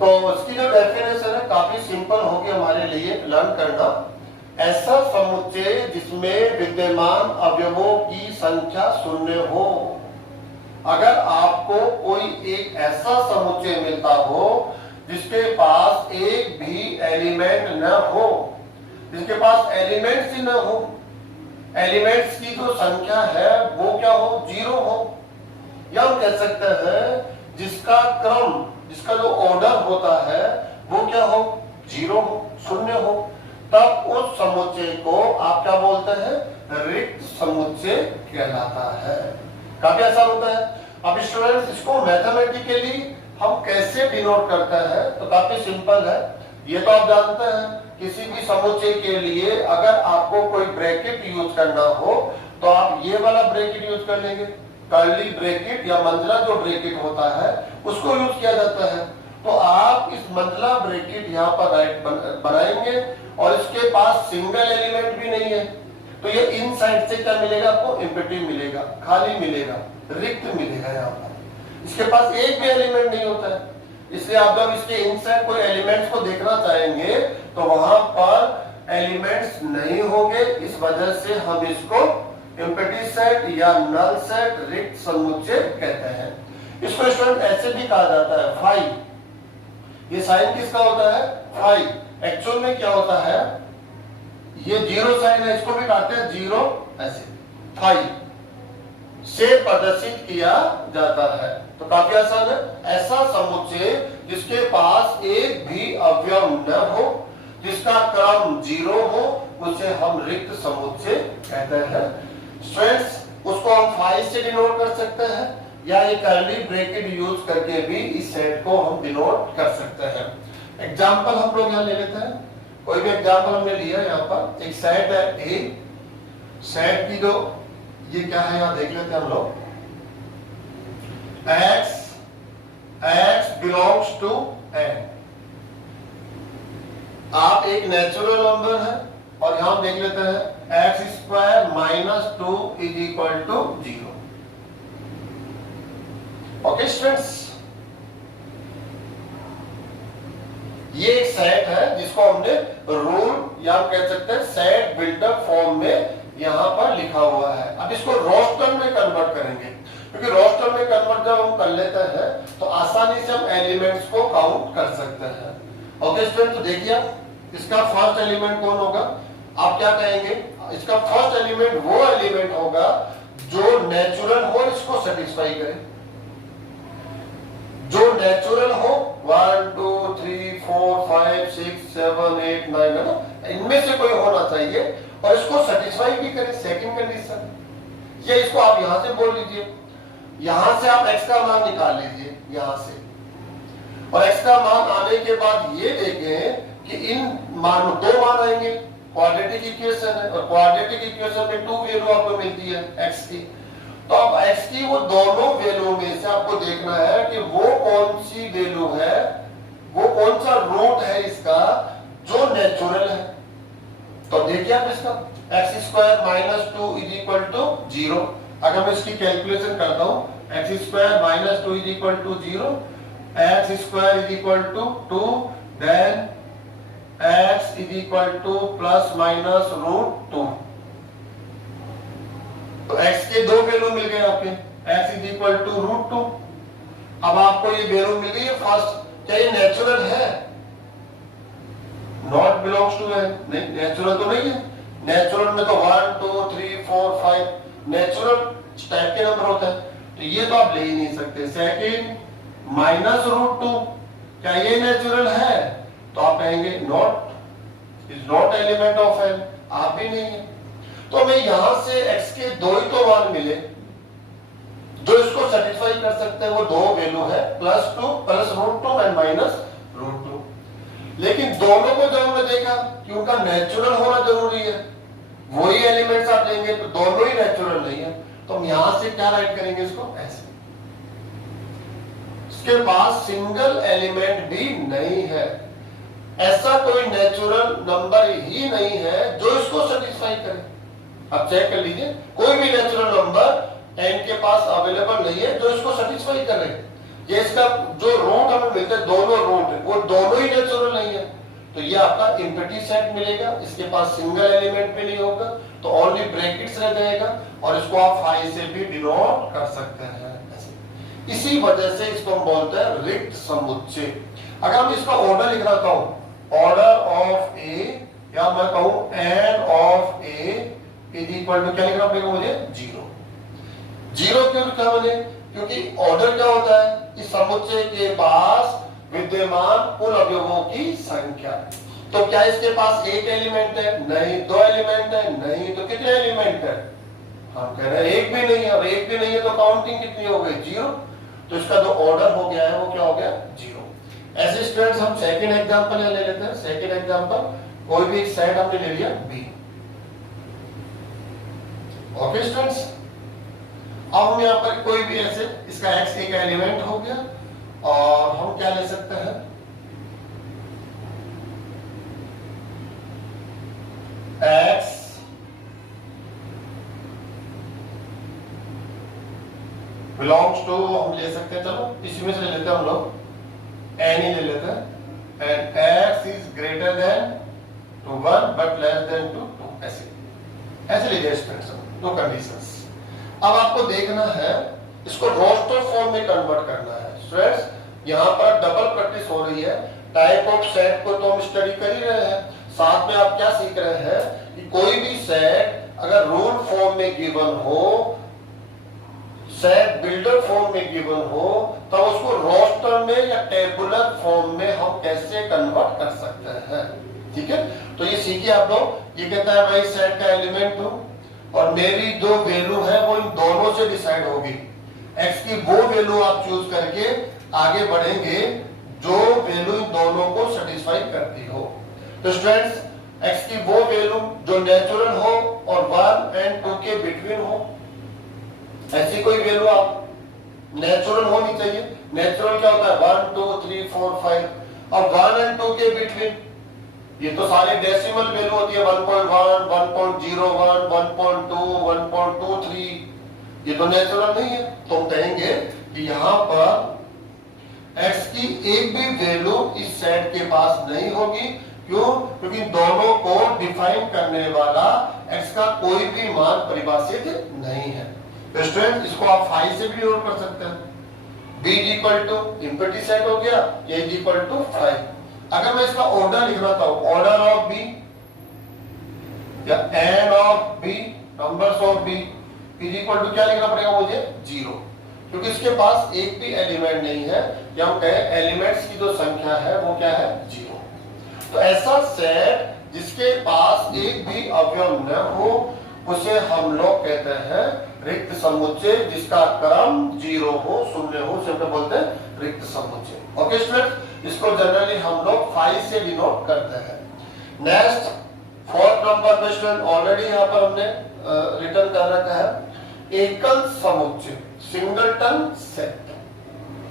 तो उसकी जो डेफिनेशन है काफी सिंपल होगी हमारे लिए लर्न करना, ऐसा समुच्चय जिसमें विद्यमान अवयवों की संख्या शून्य हो। अगर आपको कोई एक ऐसा समुच्चय मिलता हो जिसके पास एक भी एलिमेंट न हो, जिसके पास एलिमेंट्स ही न हो, एलिमेंट्स की जो संख्या है वो क्या हो, 0 हो, या हम कह सकते हैं जिसका क्रम, जिसका जो ऑर्डर होता है वो क्या हो, 0 हो, शून्य हो, तब उस समुच्चय को आप क्या बोलते हैं, रिक्त समुच्चय कहलाता है। काफी आसान होता है। अब स्टूडेंट्स इसको मैथमेटिकली हम कैसे डिनोट करते हैं, तो काफी सिंपल है। ये तो आप जानते हैं किसी भी समुच्चय के लिए अगर आपको कोई ब्रैकेट यूज करना हो तो आप ये वाला ब्रैकेट यूज कर लेंगे, कर्ली ब्रैकेट या मंझला जो ब्रैकेट होता है उसको यूज किया जाता है। तो आप इस मंझला ब्रैकेट यहाँ पर राइट बनाएंगे और इसके पास सिंगल एलिमेंट भी नहीं है, तो ये इन साइड से क्या मिलेगा आपको, एम्प्टी मिलेगा, खाली मिलेगा, रिक्त मिलेगा। यहाँ पर इसके पास एक भी एलिमेंट नहीं होता है, इसलिए आप जब इसके इनसाइड कोई एलिमेंट्स को देखना चाहेंगे तो वहां पर एलिमेंट्स नहीं होंगे, इस वजह से हम इसको एम्प्टी सेट या नल सेट, रिक्त समुच्चय कहते हैं। इसको स्टूडेंट ऐसे भी कहा जाता है फाई। ये साइन किसका होता है? फाई। एक्चुअल में क्या होता है, ये जीरो साइन है, इसको भी काटते हैं जीरो, ऐसे फाई से प्रदर्शित किया जाता है। तो काफी आसान है। ऐसा समुच्चय जिसके पास एक भी अवयव न हो, जिसका क्रम जीरो हो, उसे हम रिक्त समुच्चय कहते हैं। स्टूडेंट्स, उसको हम फाई से डिनोट कर सकते हैं या एक कर्ली ब्रैकेट यूज करके भी इस सेट को हम डिनोट कर सकते हैं। एग्जाम्पल हम लोग यहाँ ले लेते हैं। कोई भी एग्जाम्पल हमने लिया, यहाँ पर एक सेट है ए। सेट की जो ये क्या है यहाँ देख लेते हैं हम लोग। x belongs to n। आप एक नेचुरल नंबर है और यहां देख लेते हैं x square minus 2 is equal to 0। Okay students, ये एक सेट है जिसको हमने रूल या हम कह सकते हैं सेट बिल्डअप फॉर्म में यहां पर लिखा हुआ है। अब इसको रोस्टर में कन्वर्ट करेंगे, क्योंकि रोस्टर में कन्वर्ट जब हम कर लेते हैं तो आसानी से हम एलिमेंट्स को काउंट कर सकते हैं। ओके स्टूडेंट, तो देखिए इसका फर्स्ट एलिमेंट कौन होगा? आप क्या कहेंगे? इसका फर्स्ट एलिमेंट वो एलिमेंट होगा जो नेचुरल हो, इसको सेटिस्फाई करे। जो नेचुरल हो 1 2 3 4 5 6 7 8 9 है ना, इनमें से कोई होना चाहिए और इसको सेटिस्फाई भी करे। सेकंड कंडीशन ये, इसको आप यहां से बोल लीजिए, यहां से आप x का मान निकाल लीजिए यहां से, और x का मान आने के बाद ये देखें कि इन मान दो मान आएंगे। क्वाड्रेटिक इक्वेशन है और क्वाड्रेटिक इक्वेशन में 2 वैल्यू आपको मिलती है x की। तो अब x की वो दोनों वैल्यू में से आपको देखना है कि वो कौन सी वैल्यू है, वो कौन सा रूट है इसका जो नेचुरल है। तो देखिए आप इसका x square minus 2 is equal to 0। अगर मैं इसकी कैलकुलेशन करता हूं, x square minus 2 is equal to 0, x square is equal to 2, then x is equal to plus minus root 2। तो x के दो वैल्यू मिल गए आपके, x is equal to root 2। अब आपको ये वैल्यू मिल गई है फर्स्ट, क्या ये नेचुरल है? नॉट बिलोंग्स टू है, नहीं नेचुरल तो नहीं है। नेचुरल में तो 1 2 3 4 5 नेचुरल टाइप के नंबर होता है, तो ये तो आप ले ही नहीं सकते। सेकंड माइनस रूट 2, क्या ये नेचुरल है? तो आप कहेंगे not, is not element of L, आप भी नहीं है। तो हमें यहां से x के दो ही तो मान मिले जो इसको सेटिस्फाई कर सकते हैं। वो दो वैल्यू है +2 plus root 2 and minus root 2। लेकिन दोनों को जब हमने देखा कि उनका नेचुरल होना जरूरी है, वही एलिमेंट्स आप लेंगे तो दोनों ही नेचुरल नहीं है, तो हम यहां से क्या राइट करेंगे इसको ऐसे। इसके पास सिंगल एलिमेंट भी नहीं है, ऐसा कोई नेचुरल नंबर ही नहीं है जो इसको सेटिस्फाई करे। अब चेक कर लीजिए, कोई भी नेचुरल नंबर n के पास अवेलेबल नहीं है जो इसको सेटिस्फाई करे। ये इसका जो रूट हमें मिलते हैं, दोनों रूट वो दोनों ही नेचुरल नहीं है, तो ये आपका एम्प्टी सेट मिलेगा। इसके पास सिंगल एलिमेंट भी नहीं होगा, तो ओनली ब्रैकेट्स रह जाएगा और इसको आप फाई से भी डिनोट कर सकते हैं। इसी वजह से इसको हम बोलते हैं रिक्त समुच्चय। अगर हम इसका ऑर्डर लिख रहा हूं, ऑर्डर ऑफ ए, या मैं कहूं n of A is equal to, क्या लिखना पड़ेगा मुझे? 0। 0 क्यों लिखा मैंने? क्योंकि ऑर्डर क्या होता है? इस समुच्चय के पास विद्यमान कुल अवयवों की संख्या। तो क्या इसके पास एक एलिमेंट है? नहीं। दो एलिमेंट है? नहीं। तो कितने एलिमेंट है? हम कह रहे हैं एक भी नहीं है, और एक भी नहीं है तो काउंटिंग कितनी हो गई? 0। तो इसका जो ऑर्डर हो गया है वो क्या हो गया? 0। ऐसे स्टूडेंट्स हम सेकंड एग्जांपल ले लेते हैं। सेकंड एग्जांपल, कोई भी एक सेट हमने ले लिया बी। ओके स्टूडेंट्स, अब हम यहां पर कोई भी ऐसे, इसका x एक एलिमेंट हो गया, और हम क्या ले सकते हैं? x बिलोंग्स टू, हम ले सकते हैं, चलो इसी में से ले लेते हैं हम लोग, n ही ले लेते हैं, and x is greater than 1 but less then 2 ऐसे लीजिए स्टूडेंट्स, दो कंडीशंस। अब आपको देखना है इसको रोस्टर फॉर्म में कन्वर्ट करना है। स्टूडेंट्स यहाँ पर डबल प्रैक्टिस हो रही है, टाइप ऑफ सेट को तो हम स्टडी कर ही रहे हैं, साथ में आप क्या सीख रहे हैं कि कोई भी सेट अगर रूल फॉर्म में गिवन हो, सेट बिल्डर फॉर्म में गिवन हो, तो उसको रोस्टर में या टेबुलर फॉर्म में हम कैसे कन्वर्ट कर सकते हैं। ठीक है, तो ये सीखिए आप लोग। ये कहता है भाई सेट का एलिमेंट हूं और मेरी जो वैल्यू है वो इन दोनों से डिसाइड होगी। एक्स की वो वैल्यू आप चूज करके आगे बढ़ेंगे जो वैल्यू इन दोनों को सेटिस्फाई करती हो। तो स्टूडेंट्स एक्स की वो वैल्यू जो नेचुरल हो और 1 और 2 के बिटवीन हो, ऐसी कोई वैल्यू आप नेचुरल होनी चाहिए। नेचुरल क्या होता है 1 2 3 4 5 और 1 और 2 के बिटवीन ये तो सारे डेसिमल वैल्यू होती है 1.1 1.01 1.2 1.23, ये तो नेचुरल नहीं है। तो हम कहेंगे कि यहाँ पर x की एक भी वैल्यू इस सेट के पास नहीं होगी। क्यों? क्योंकि दोनों को डिफाइन करने वाला x का कोई भी मान परिभाषित नहीं है। तो स्टूडेंट इसको आप 5 से भी नोट कर सकते हैं। b equal to infinity set हो गया, a इक्वल टू 5। अगर मैं इसका ऑर्डर लिखना चाहूं, ऑर्डर ऑफ बी या n of B, numbers of B is equal to क्या लिखना पड़ेगा मुझे 0, क्योंकि इसके पास एक भी एलिमेंट नहीं है। या हम कहें एलिमेंट्स की जो संख्या है वो क्या है 0। तो ऐसा सेट जिसके पास एक भी अवयव न हो उसे हम लोग कहते हैं रिक्त समुच्चय, जिसका क्रम 0 हो, शून्य हो, सिंपल बोलते हैं रिक्त समुच्चय। ओके स्टूडेंट्स, इसको जनरली हम लोग 5 से डिनोट करते हैं। नेक्स्ट 4th नंबर पे स्टूडेंट ऑलरेडी यहाँ पर हमने रिटर्न कर रखा है एकल समुच्चय, सिंगलटन सेट।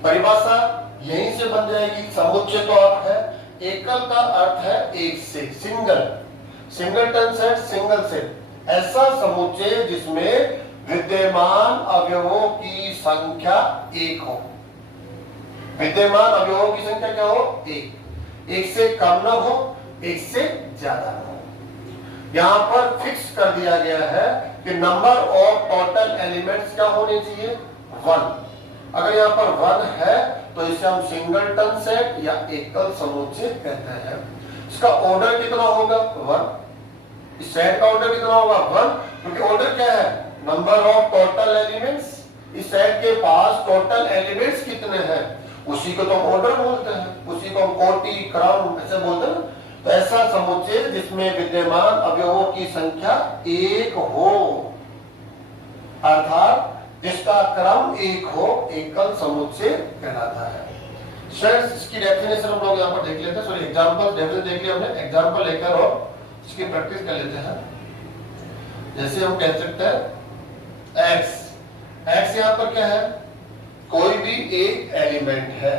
परिभाषा यहीं से बन जाएगी। समुच्चय तो अर्थ है, एकल का अर्थ है एक से, single, singleton set, single set ऐसा समुच्चय जिसमें विद्यमान अवयवों की संख्या 1 हो। विद्यमान अवयवों की संख्या क्या हो 1, एक से कम न हो, एक से ज्यादा न हो। यहां पर फिक्स कर दिया गया है कि नंबर ऑफ टोटल एलिमेंट्स क्या होने चाहिए 1। अगर यहां पर 1 है तो इसे हम सिंगलटन सेट या एकल समुच्चय कहते हैं। इसका ऑर्डर कितना होगा 1। इस सेट का ऑर्डर कितना होगा 1, क्योंकि ऑर्डर क्या है नंबर ऑफ टोटल एलिमेंट्स। इस सेट के पास टोटल एलिमेंट्स कितने हैं उसी को तो ऑर्डर बोलते हैं, उसी को हम कोटि, क्रम ऐसे बोलते हैं। तो ऐसा समुच्चय जिसमें विद्यमान अवयवों की संख्या 1 हो, अर्थात जिसका क्रम 1 हो, एकल समुच्चय कहलाता है। फ्रेंड्स इसकी डेफिनेशन हम लोग यहाँ पर देख लेते हैं। सॉरी एग्जांपल डेफिनेशन देख लिया हमने, एग्जांपल लेकर और इसकी प्रैक्टिस कर लेते हैं। जैसे हम कह सकते हैं x यहाँ पर क्या है कोई भी एक एलिमेंट है।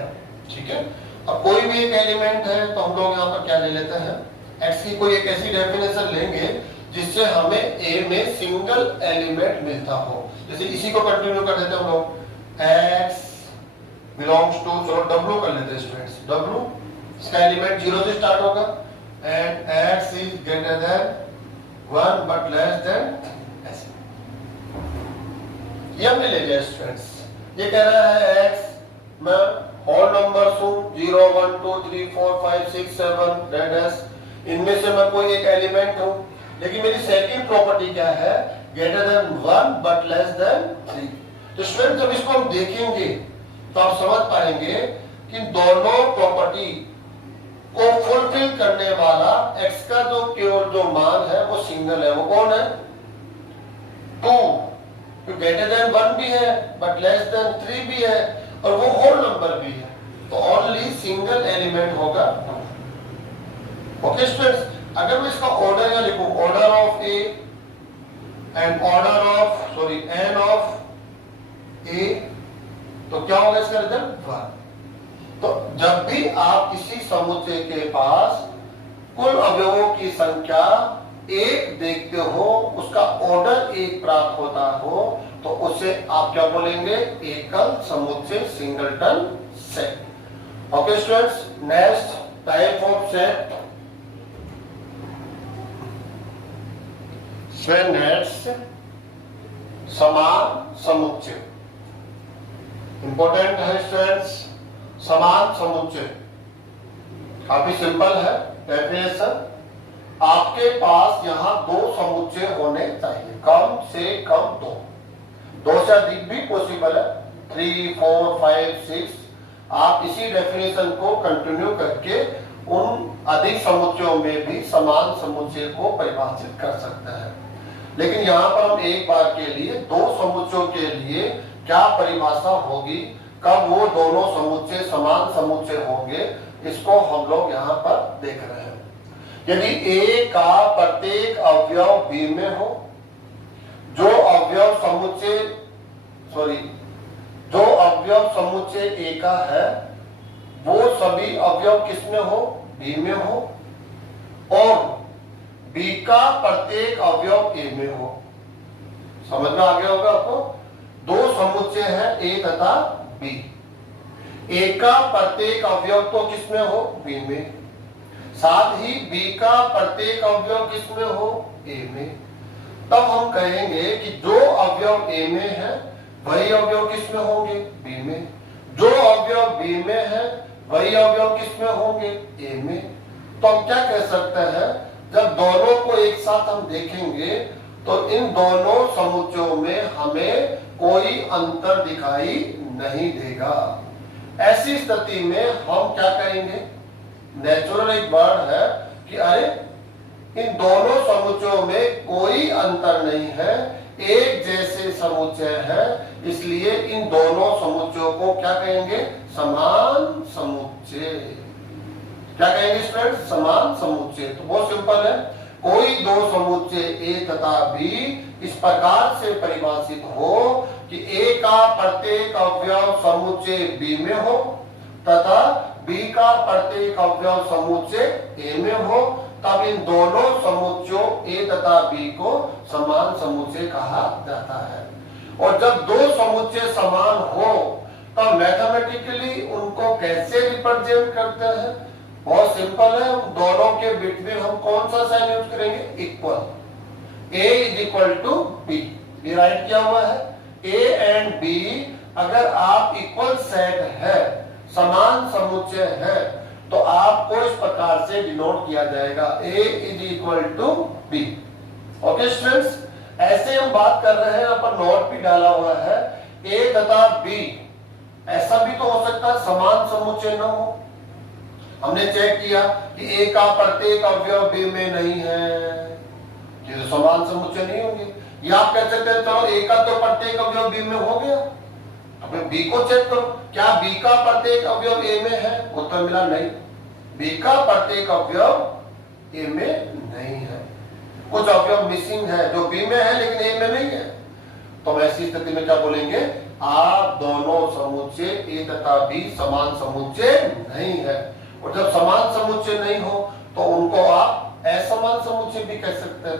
ठीक है, अब कोई भी एक एलिमेंट है तो हम लोग यहाँ पर क्या ले लेते हैं x की कोई एक ऐसी डेफिनेशन लेंगे जिससे हमें a में सिंगल एलिमेंट मिलता हो। जैसे इसी को कंटिन्यू कर देते हैं हम लोग, x बिलोंग्स टू, चलो w कर लेते हैं स्टूडेंट्स, w इसका एलिमेंट 0 से स्टार्ट होगा and x is greater than 1 but less then ऐसे। ये हमने ले लिया स्टूडेंट्स। ये कह रहा है x मैं होल नंबर्स हूं 0 1 2 3 4 5 6 7 डेस, इनमें से मैं कोई एक एलिमेंट हूं, लेकिन मेरी सेकंड प्रॉपर्टी क्या है greater than 1 but less than 3। तो स्टूडेंट जब इसको हम देखेंगे तो आप समझ पाएंगे कि दोनों प्रॉपर्टी को फुलफिल करने वाला x का जो केवल जो मान है वो सिंगल है। वो कौन है 2, तो ग्रेटर देन 1 भी है बट लेस देन 3 भी है और वो होल नंबर भी है, तो ओनली सिंगल एलिमेंट होगा 2। ओके स्टूडेंट्स, अगर मैं इसका ऑर्डर या लिखूं order of A and order of sorry N of A, तो क्या होगा इसका रिजल्ट 1। तो जब भी आप किसी समुच्चय के पास कुल अवयवों की संख्या 1 देखते हो, उसका ऑर्डर 1 प्राप्त होता हो, तो उसे आप क्या बोलेंगे एकल समुच्चय, singleton set. Okay students, next type of set strands समान समुच्चय। इंपॉर्टेंट है स्ट्रेंड्स समान समुच्चय, काफी सिंपल है डेफिनेशन। आपके पास यहां दो समुच्चय होने चाहिए, कम से कम दो से अधिक भी पॉसिबल है, 3, 4, 5, 6। आप इसी डेफिनेशन को कंटिन्यू करके उन अधिक समुच्चयों में भी समान समुच्चय को परिभाषित कर सकते हैं। लेकिन यहाँ पर हम एक बार के लिए दो समुच्चयों के लिए क्या परिभाषा होगी, कब वो दोनों समुच्चय समान समुच्चय होंगे, इसको हम लोग यहाँ पर देख रहे हैं। यदि A का प्रत्येक अवयव B में हो, जो अवयव समुच्चय A का है वो सभी अवयव किसमें हो, B में हो, और B का प्रत्येक अवयव A में हो। समझ में आ गया होगा आपको? दो समुच्चय है A तथा B। A का प्रत्येक अवयव तो किसमें हो, B में, साथ ही B का प्रत्येक अवयव किसमें हो, A में। तब हम कहेंगे कि जो अवयव A में है वही अवयव किसमें होंगे, B में। जो अवयव B में है वही अवयव किसमें होंगे, A में। तो हम क्या कह सकते हैं, जब दोनों को एक साथ हम देखेंगे तो इन दोनों समुच्चयों में हमें कोई अंतर दिखाई नहीं देगा। ऐसी स्थिति में हम क्या कहेंगे, नेचुरल एक वर्ड है कि अरे इन दोनों समुच्चयों में कोई अंतर नहीं है, एक जैसे समुच्चय है, इसलिए इन दोनों समुच्चयों को क्या कहेंगे, समान समुच्चय। क्या कहेंगे स्टूडेंट, समान समुच्चय। तो बहुत सिंपल है, कोई दो समुच्चय A तथा B इस प्रकार से परिभाषित हो कि A का प्रत्येक अवयव समुच्चय B में हो तथा B का प्रत्येक अवयव समुच्चय A में हो, तब इन दोनों समुच्चयों A तथा B को समान समुच्चय कहा जाता है। और जब दो समुच्चय समान हो तब मैथमेटिकली उनको कैसे रिप्रेजेंट करते हैं, बहुत सिंपल है, दोनों के बिटवीन हम कौन सा साइन यूज करेंगे, equal. A is equal to B, ये राइट किया हुआ है। A एंड B अगर आप इक्वल सेट है, समान समुच्चय है, तो आपको इस प्रकार से डिनोट किया जाएगा, A is equal to B। Okay students, ऐसे हम बात कर रहे हैं, यहाँ पर नोट भी डाला हुआ है, A तथा B ऐसा भी तो हो सकता है समान समुच्चय न हो। हमने चेक किया कि A का प्रत्येक अवयव B में नहीं है, ये तो समान समुच्चय नहीं होंगे। या आप कह सकते हैं चलो A का तो प्रत्येक अवयव B में हो गया, अब B को चेक करो, क्या B का प्रत्येक अवयव A में है, उत्तर मिला नहीं। B का प्रत्येक अवयव A में नहीं है, कुछ अवयव मिसिंग है जो B में है लेकिन A में नहीं है। तो ऐसी स्थिति में क्या बोलेंगे, आप दोनों समुच्चय A तथा B समान समुच्चय नहीं है। और जब समान समुच्चय नहीं हो तो उनको आप असमान समुच्चय भी कह सकते हैं।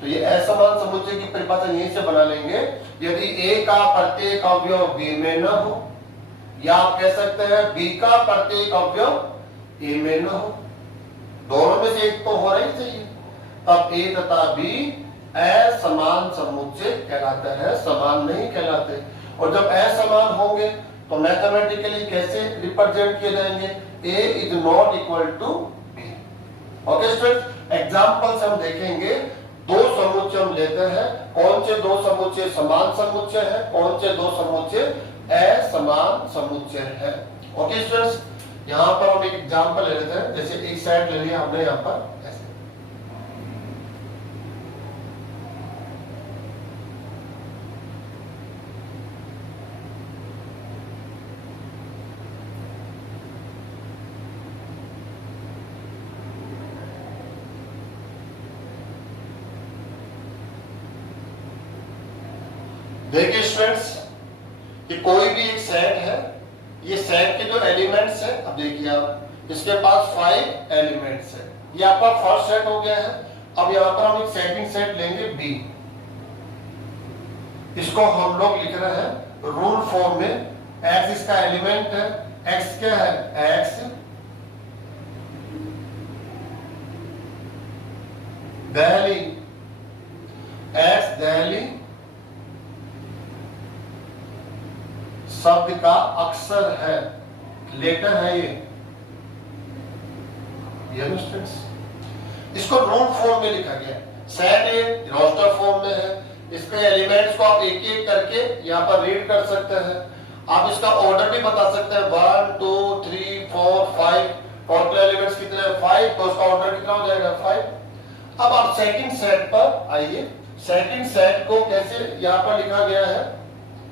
तो ये असमान समुच्चय की परिभाषा यहीं से बना लेंगे, यदि A का प्रत्येक अवयव B में न हो, या आप कह सकते हैं B का प्रत्येक अवयव A में न हो, दोनों में से एक तो होना ही चाहिए, तब A तथा B असमान समुच्चय कहलाते हैं, समान नहीं कहलाते। और जब असमान होंगे तो मैथमेटिकली कैसे रिप्रेजेंट किए जाएंगे, A is not equal to B। Okay students, example से हम देखेंगे, दो समुच्चय हम लेते हैं, कौन से दो समुच्चय समान समुच्चय है, कौन से दो समुच्चय असमान समुच्चय है। ओके स्टूडेंट्स, यहाँ पर हम एक एग्जांपल ले लेते हैं, जैसे एक साइड ले लिया हमने यहाँ पर ऐसे। देखिए स्टूडेंट्स कि कोई भी एक सेट है, ये सेट के जो एलिमेंट्स है, अब देखिए आप इसके पास 5 एलिमेंट्स है, ये आपका फर्स्ट सेट हो गया है। अब यहाँ पर हम एक सेकंड सेट लेंगे B, इसको हम लोग लिख रहे हैं रूल फॉर्म में, x इसका एलिमेंट है, x क्या है, x वैल्यू दिल्ली शब्द का अक्षर है, लेटर है ये इसको रूट फॉर्म में लिखा गया। सेट ए रोस्टर फॉर्म में है, इसके एलिमेंट्स को आप एक एक करके यहाँ पर रीड कर सकते हैं। आप इसका ऑर्डर भी बता सकते हैं 1 2 3 4 5, टोटल एलिमेंट्स कितने हैं 5, तो उसका ऑर्डर कितना हो जाएगा 5। अब आप सेकंड सेट पर आइए। सेकंड सेट को कैसे यहाँ पर लिखा गया है,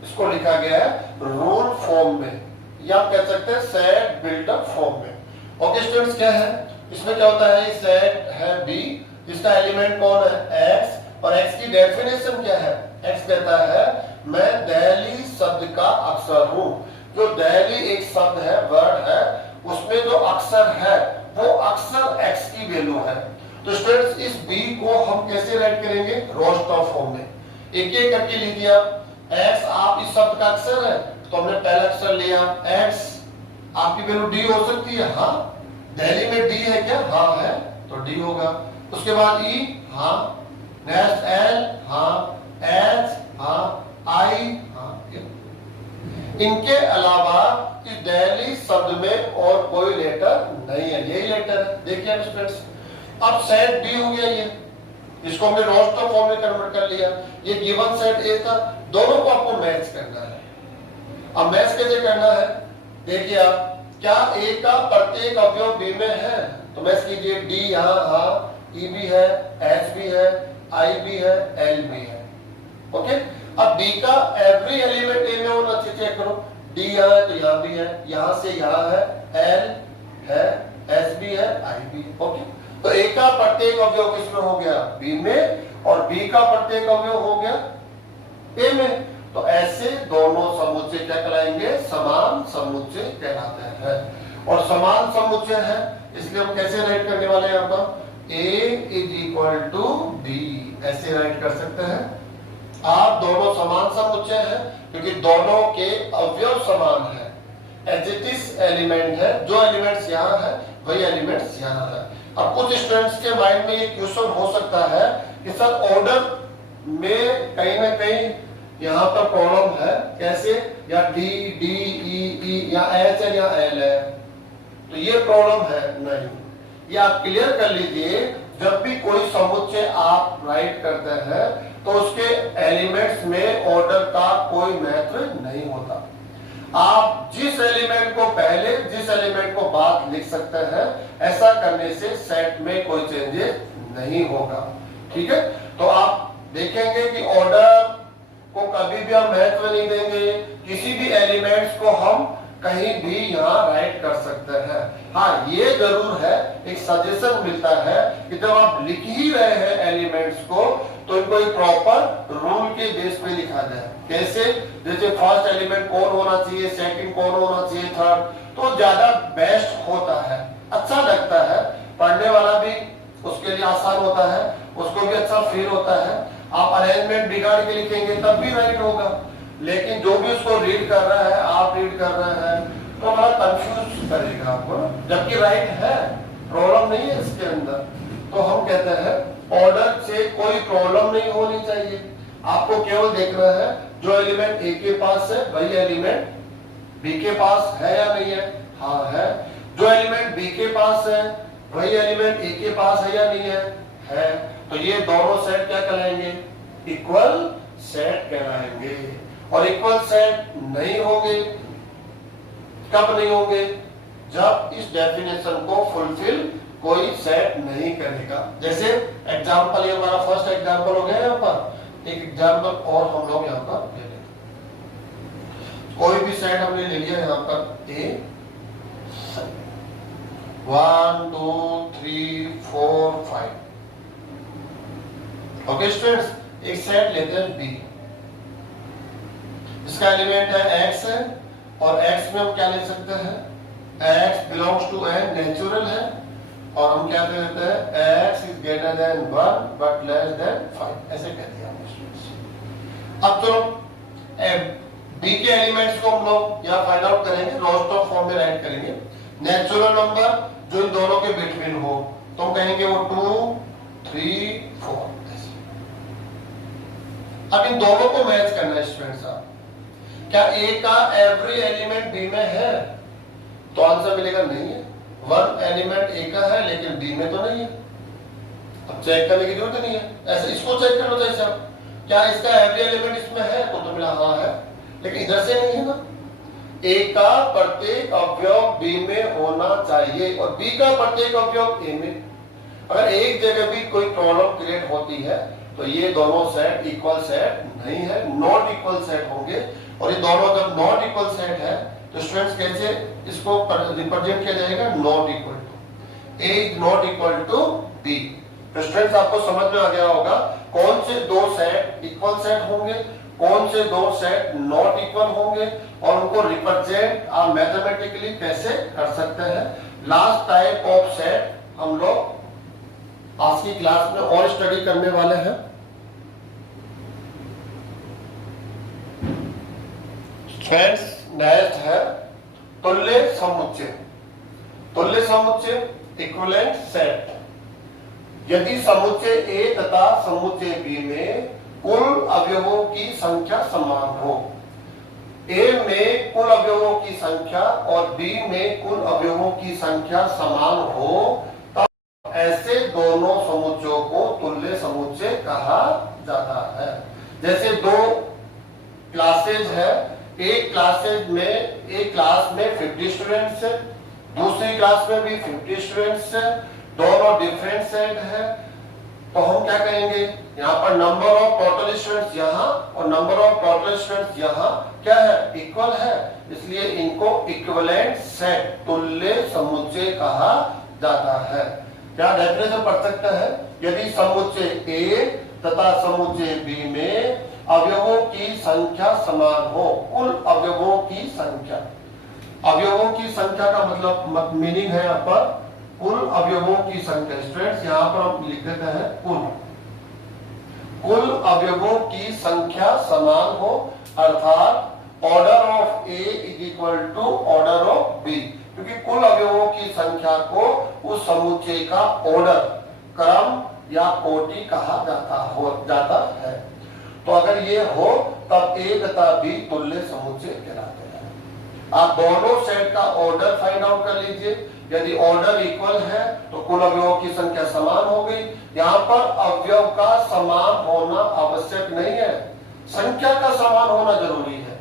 इसको लिखा गया है रूल फॉर्म में, या आप कह सकते हैं सेट बिल्डअप फॉर्म में। ओके स्टूडेंट्स, क्या है इसमें, क्या होता है, सेट है बी जिसका एलिमेंट कौन है x, और x की डेफिनेशन क्या है, x कहता है मैं दिल्ली शब्द का अक्षर हूं। जो दिल्ली एक शब्द है, वर्ड है, उसमें जो अक्षर है वो अक्षर x की वैल्यू है। तो स्टूडेंट्स इस b को हम कैसे राइट करेंगे, रोस्टर फॉर्म में। एक एक करके लिख दिया। x आप इस शब्द का अक्षर है, तो हमने पहला अक्षर लिया x, आपकी वैल्यू d हो सकती है, हाँ दिल्ली में d है क्या, हाँ है, तो d होगा। उसके बाद e, हाँ, नेक्स्ट l, हाँ, h, हाँ, i, हाँ। इनके अलावा इस दिल्ली शब्द में और कोई लेटर नहीं है, यही लेटर है। देखिए स्टूडेंट्स, अब सेट बी हो गया, ये इसको हमने रोस्टर फॉर्म में कन्वर्ट कर लिया। ये गिवन सेट ए था, दोनों को आपको मैच करना है। अब मैच कैसे करना है, देखिए आप, क्या ए का प्रत्येक अवयव बी में है, तो मैच कीजिए। डी यहाँ, हाँ, ई भी है, एच भी है, आई भी है, एल भी है। ओके, अब बी का एवरी एलिमेंट ए में होना चाहिए, चेक करो। डी यहाँ है तो यहाँ भी है, यहाँ से यहाँ है, एल है, एच भी है, आई भी है। ओके, तो ए का प्रत्येक अवयव किसमें हो गया, बी में, और बी का प्रत्येक अवयव हो गया ए में। तो ऐसे दोनों समुच्चय क्या कहलाएंगे, समान समुच्चय कहलाते हैं। और समान समुच्चय है, इसलिए हम कैसे राइट करने वाले हैं, यहाँ पर A is equal to B, ऐसे राइट कर सकते हैं। आप दोनों समान समुच्चय है क्योंकि दोनों के अवयव समान है, एडजेक्टिव एलिमेंट है, जो एलिमेंट्स यहाँ है वही एलिमेंट्स यहाँ है। अब कुछ स्टूडेंट्स के माइंड में ये क्वेश्चन हो सकता है कि सर ऑर्डर में कहीं ना कहीं यहाँ पर प्रॉब्लम है, कैसे, या डी डी ई या एच है या एल है, तो ये प्रॉब्लम है नहीं। ये आप क्लियर कर लीजिए, जब भी कोई समुच्चय आप राइट करते हैं तो उसके एलिमेंट्स में ऑर्डर का कोई महत्व नहीं होता। आप जिस एलिमेंट को पहले, जिस एलिमेंट को बाद लिख सकते हैं, ऐसा करने से सेट में कोई चेंजेस नहीं होगा। ठीक है, तो आप देखेंगे कि ऑर्डर को कभी भी हम महत्व नहीं देंगे, किसी भी एलिमेंट्स को हम कहीं भी यहाँ राइट कर सकते हैं। हाँ, ये जरूर है, एक सजेशन मिलता है कि जब आप लिख ही रहे हैं एलिमेंट्स को, तो इनको एक प्रॉपर रूल के बेस पे लिखा जाए। कैसे, जैसे फर्स्ट एलिमेंट कौन होना चाहिए, सेकंड कौन होना चाहिए, थर्ड, तो ज्यादा बेस्ट होता है, अच्छा लगता है, पढ़ने वाला भी उसके लिए आसान होता है, उसको भी अच्छा फील होता है। आप अरेंजमेंट बिगाड़ के लिखेंगे तब भी राइट होगा, लेकिन जो भी उसको रीड कर रहा है, आप रीड कर रहे हैं, तो बड़ा कंफ्यूज करेगा आपको, जबकि राइट है, प्रॉब्लम नहीं है इसके अंदर। तो हम कहते हैं ऑर्डर से कोई प्रॉब्लम नहीं होनी चाहिए, आपको केवल देखना है जो एलिमेंट ए के पास है वही एलिमेंट बी के पास है या नहीं है, हाँ है। जो एलिमेंट बी के पास है वही एलिमेंट ए के पास है या नहीं है। तो ये दोनों सेट क्या कहलाएंगे, इक्वल सेट कहलाएंगे। और इक्वल सेट नहीं होंगे, कब नहीं होंगे, जब इस डेफिनेशन को फुलफिल कोई सेट नहीं करेगा। जैसे एग्जांपल, ये हमारा फर्स्ट एग्जांपल हो गया यहाँ पर, एक एग्जांपल और हम लोग यहाँ पर ले लेते। कोई भी सेट हमने ले लिया यहाँ पर ए, 1 2 3 4 5। ओके स्टूडेंट्स, एक सेट लेते हैं बी, इसका एलिमेंट है x है, और x में हम क्या ले सकते हैं, x belongs to n, natural है, और हम क्या दे देते हैं, x is greater than 1 but less than 5, ऐसे कह दिया हमने। अब चलो b के एलिमेंट्स को हम लोग यहाँ फाइंड आउट करेंगे, रोस्टर फॉर्म में राइट करेंगे। नेचुरल नंबर जो इन दोनों के बिटवीन हो, तो हम कहेंगे वो 2 3 4। अब इन दोनों को मैच करना है स्टूडेंट साहब। क्या ए का एवरी एलिमेंट बी में है? तो आंसर मिलेगा नहीं है। वन एलिमेंट ए का है लेकिन बी में तो नहीं है। अब चेक करने की जरूरत नहीं है, ऐसे इसको चेक कर लो जैसे आप, क्या इसका एवरी एलिमेंट इसमें है? तो मिला हाँ है, लेकिन इधर से नहीं है ना। ए का प्रत्येक अवयव बी में होना चाहिए और बी का प्रत्येक अवयव ए में। अगर एक जगह भी कोई प्रॉब्लम क्रिएट होती है तो ये दोनों सेट इक्वल सेट नहीं है, नॉट इक्वल सेट होंगे। और ये दोनों जब नॉट इक्वल सेट है तो स्टूडेंट्स कैसे इसको रिप्रेजेंट किया जाएगा? Not equal to, A is not equal to B. तो स्टूडेंट्स आपको समझ में आ गया होगा कौन से दो सेट इक्वल सेट होंगे, कौन से दो सेट नॉट इक्वल होंगे और उनको रिप्रेजेंट आप मैथमेटिकली कैसे कर सकते हैं। लास्ट टाइप ऑफ सेट हम लोग आज की क्लास में और स्टडी करने वाले हैं। फ्रेंड्स नेक्स्ट है तुल्य समुच्चय। तुल्य समुच्चय इक्विवेलेंट सेट। यदि समुच्चय ए तथा समुच्चय बी में कुल अवयवों की संख्या समान हो, ए में कुल अवयवों की संख्या और बी में कुल अवयवों की संख्या समान हो, तब ऐसे दोनों समुच्चयों को तुल्य समुच्चय कहा जाता है। जैसे दो क्लासेज है, एक क्लास में 50 स्टूडेंट्स है, दूसरी क्लास में भी 50 स्टूडेंट्स है, दोनों डिफरेंट सेट है, तो हम क्या कहेंगे? यहाँ पर नंबर ऑफ टोटल स्टूडेंट्स यहाँ और नंबर ऑफ टोटल स्टूडेंट्स यहाँ क्या है? इक्वल है, इसलिए इनको इक्विवेलेंट सेट तुल्य समुच्चय कहा जाता है। क्या डेफिनेशन पढ़ सकते हैं? यदि समुच्चय ए तथा समुच्चय बी में अवयवों की संख्या समान हो, कुल अवयवों की संख्या, अवयवों की संख्या का मतलब मीनिंग है यहाँ पर कुल अवयवों की संख्या। स्टूडेंट्स यहाँ पर हम लिख देते हैं कुल अवयवों की संख्या समान हो, अर्थात order of A is equal to order of B, क्योंकि कुल अवयवों की संख्या को उस समुच्चय का ऑर्डर, क्रम या कोटि कहा जाता है। तो अगर ये हो तब ए तथा बी तुल्य समुच्चय कहलाते हैं। आप दोनों सेट का ऑर्डर फाइंड आउट कर लीजिए। यदि ऑर्डर इक्वल है तो कुल अवयवों की संख्या समान हो गई। यहाँ पर अवयव का समान होना आवश्यक नहीं है, संख्या का समान होना जरूरी है,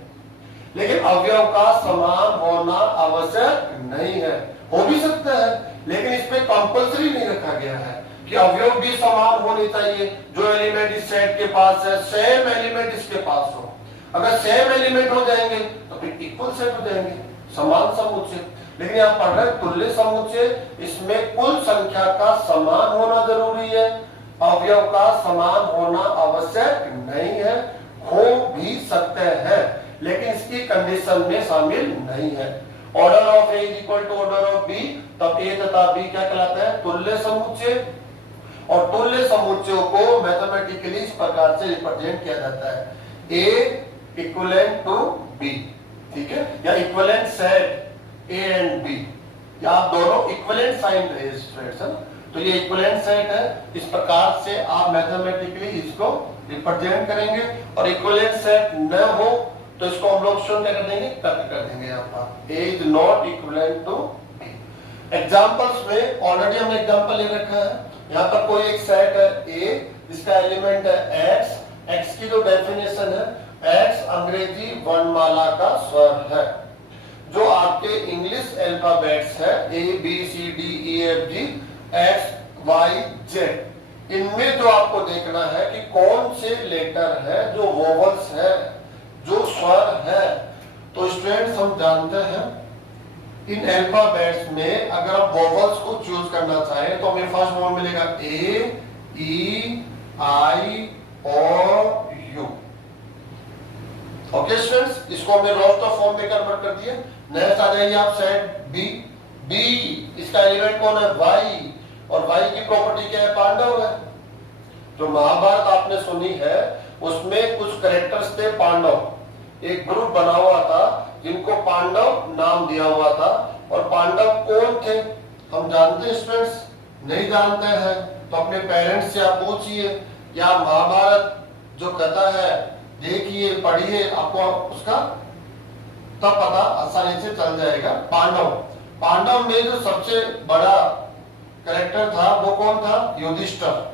लेकिन अवयव का समान होना आवश्यक नहीं है। हो भी सकता है लेकिन इसमें कंपल्सरी नहीं रखा गया है कि अवयव भी समान होने चाहिए। जो एलिमेंट इस सेट के पास है सेम एलिमेंट इसके पास हो। अगर सेम एलिमेंट हो जाएंगे तो फिर इक्वल सेट हो जाएंगे, समान समुच्चय। लेकिन यहाँ पढ़ रहे तुल्य समुच्चय, इसमें कुल संख्या का समान होना जरूरी है, अवयव का समान होना आवश्यक नहीं है। हो भी सकते हैं लेकिन इसकी कंडीशन में शामिल नहीं है। Order of A is equal to order of B, तब ए तथा बी क्या कहलाता है? तुल्य समुच्चय। और तुल्य समुच्चयों को मैथमेटिकली इस प्रकार से रिप्रेजेंट किया जाता है, ए इक्विवेलेंट टू बी, ठीक है, या equivalent set A and B, या आप दोनों इक्विवेलेंट साइन रहे, तो ये इक्विवेलेंट सेट है। इस प्रकार से आप मैथमेटिकली इसको रिप्रेजेंट करेंगे। और इक्विवेलेंट सेट न हो तो इसको हम लोग शून्य क्या कर देंगे? कट कर देंगे। यहाँ पर A is not equivalent to B. Examples में ऑलरेडी हमने एग्जांपल ले रखा है। यहाँ पर कोई एक सेट है ए, जिसका एलिमेंट है एक्स। एक्स की जो डेफिनेशन है, एक्स अंग्रेजी वर्णमाला का स्वर है। जो आपके इंग्लिश अल्फाबेट्स है A B C D E F G X Y Z, इनमें जो आपको देखना है कि कौन से लेटर है जो वोवल्स है, जो स्वर है। तो स्टूडेंट्स हम जानते हैं इन अल्फाबेट्स में अगर आप वोवल्स को चूज करना चाहें तो हमें फर्स्ट वोवल मिलेगा ए, ई, आई और यू। ओके स्टूडेंट्स, इसको हमने रोस्टर फॉर्म में कन्वर्ट कर दिया। नेक्स्ट आ जाइए आप सेट बी। बी इसका एलिमेंट कौन है? वाई, और वाई की प्रॉपर्टी क्या है? पांडव है। जो महाभारत आपने सुनी है उसमें कुछ कैरेक्टर्स थे पांडव, एक ग्रुप बना हुआ था जिनको पांडव नाम दिया हुआ था। और पांडव कौन थे हम जानते हैं स्टूडेंट्स? नहीं जानते हैं तो अपने पेरेंट्स से आप पूछिए, या महाभारत जो कहता है देखिए पढ़िए, आपको उसका तब पता आसानी से चल जाएगा। पांडव, पांडव में जो सबसे बड़ा कैरेक्टर था वो कौन था? युधिष्ठिर।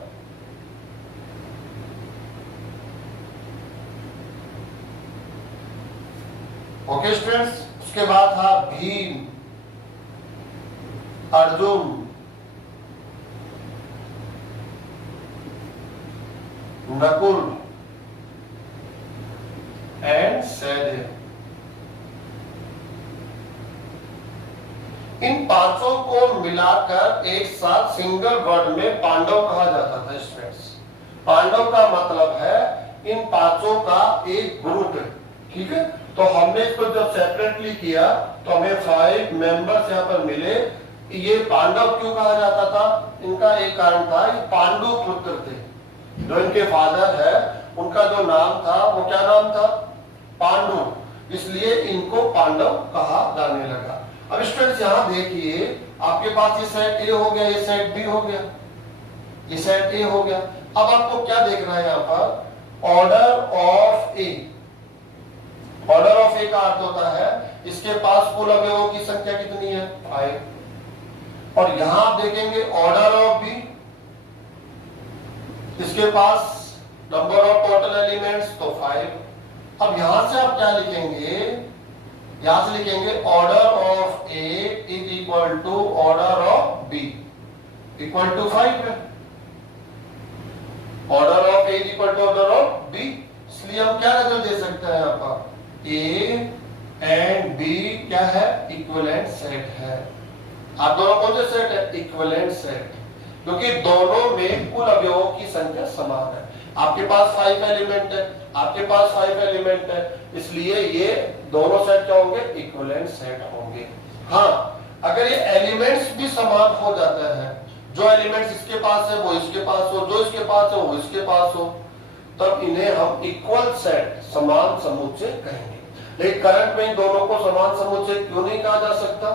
ओके स्टूडेंट्स, उसके बाद था भीम, अर्जुन, नकुल एंड सहदेव। इन पांचों को मिलाकर एक साथ सिंगल वर्ड में पांडव कहा जाता था स्टूडेंट्स। पांडव का मतलब है इन पांचों का एक ग्रुप है, ठीक है। तो हमने इसको जब सेपरेटली किया तो हमें 5 मेंबर्स यहाँ पर मिले। ये पांडव क्यों कहा जाता था? इनका एक कारण था, ये पांडु पुत्र थे। जो इनके फादर है उनका जो नाम था वो क्या नाम था? पांडु, इसलिए इनको पांडव कहा जाने लगा। अब स्टूडेंट्स यहाँ देखिए, आपके पास ये सेट ए हो गया, ये सेट बी हो गया, ये सेट ए हो गया। अब आपको क्या देखना है यहाँ पर? Order of A. Order of A का अर्थ होता है इसके पास कुल अवयवों की संख्या कितनी है? 5। और यहां आप देखेंगे ऑर्डर ऑफ बी, इसके पास नंबर ऑफ टोटल एलिमेंट्स तो 5। अब यहां से आप क्या लिखेंगे? यहां से लिखेंगे order of A is equal to order of B equal to 5 है। Order of A equal to order of B, इसलिए हम क्या रिजल्ट दे सकते हैं? यहाँ पर ए एंड बी क्या है? इक्विवेलेंट सेट है। आप दोनों कौन से सेट है? इक्विवेलेंट सेट, क्योंकि दोनों में कुल अवयवों की संख्या समान है। आपके पास 5 एलिमेंट है, आपके पास 5 एलिमेंट है, इसलिए ये दोनों सेट क्या होंगे? इक्विवेलेंट सेट होंगे। हाँ, अगर ये एलिमेंट्स भी समान हो जाता है, जो एलिमेंट्स इसके पास है वो इसके पास हो, जो इसके पास है वो इसके पास हो, तब इन्हें हम इक्वल सेट, समान समुच्चय कहेंगे। लेकिन करंट में इन दोनों को समान समुच्चय क्यों नहीं कहा जा सकता?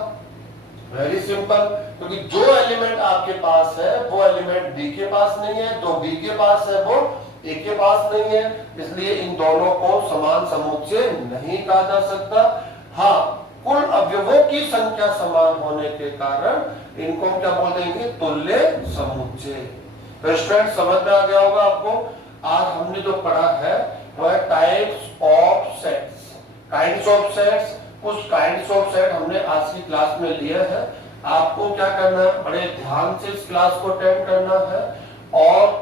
वेरी सिंपल, क्योंकि जो एलिमेंट आपके पास है वो एलिमेंट बी के पास नहीं है, जो बी के पास है वो ए के पास नहीं है, इसलिए इन दोनों को समान समुच्चय नहीं कहा जा सकता। हाँ, कुल अवयवों की संख्या समान होने के कारण इनको क्या बोल देंगे? तुल्य समुच्चय। तो स्टूडेंट समझ में आ गया होगा आपको। आज हमने जो पढ़ा है वो है types of sets, kinds of sets. कुछ काइंड्स ऑफ सेट हमने आज की क्लास में लिया है। आपको क्या करना है? बड़े ध्यान से इस क्लास को अटेंड करना है और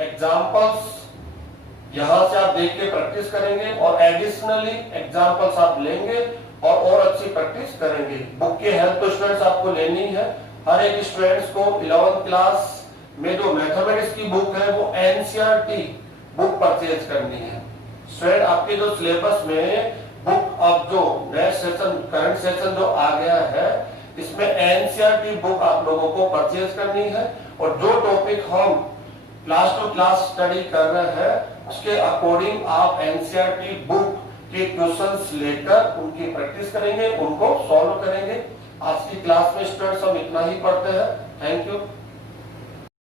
एग्जांपल्स यहां से आप देख के प्रैक्टिस करेंगे और एडिशनली एग्जांपल्स आप लेंगे और अच्छी प्रैक्टिस करेंगे। बुक की हेल्प तो स्टूडेंट्स आपको लेनी है। हर एक स्टूडेंट्स को 11th क्लास में जो मैथमेटिक्स की बुक है वो एनसीईआरटी बुक परचेज करनी है। स्टूडेंट आपके जो सिलेबस में बुक अब जो नेक्स्ट सेशन, करंट सेशन जो आ गया है, इसमें एनसीईआरटी बुक आप लोगों को परचेज करनी है और जो टॉपिक हम क्लास टू क्लास स्टडी कर रहे हैं उसके अकॉर्डिंग आप एनसीईआरटी बुक के क्वेश्चंस लेकर उनकी प्रैक्टिस करेंगे, उनको सॉल्व करेंगे। आज की क्लास में स्टूडेंट्स हम इतना ही पढ़ते हैं। Thank you.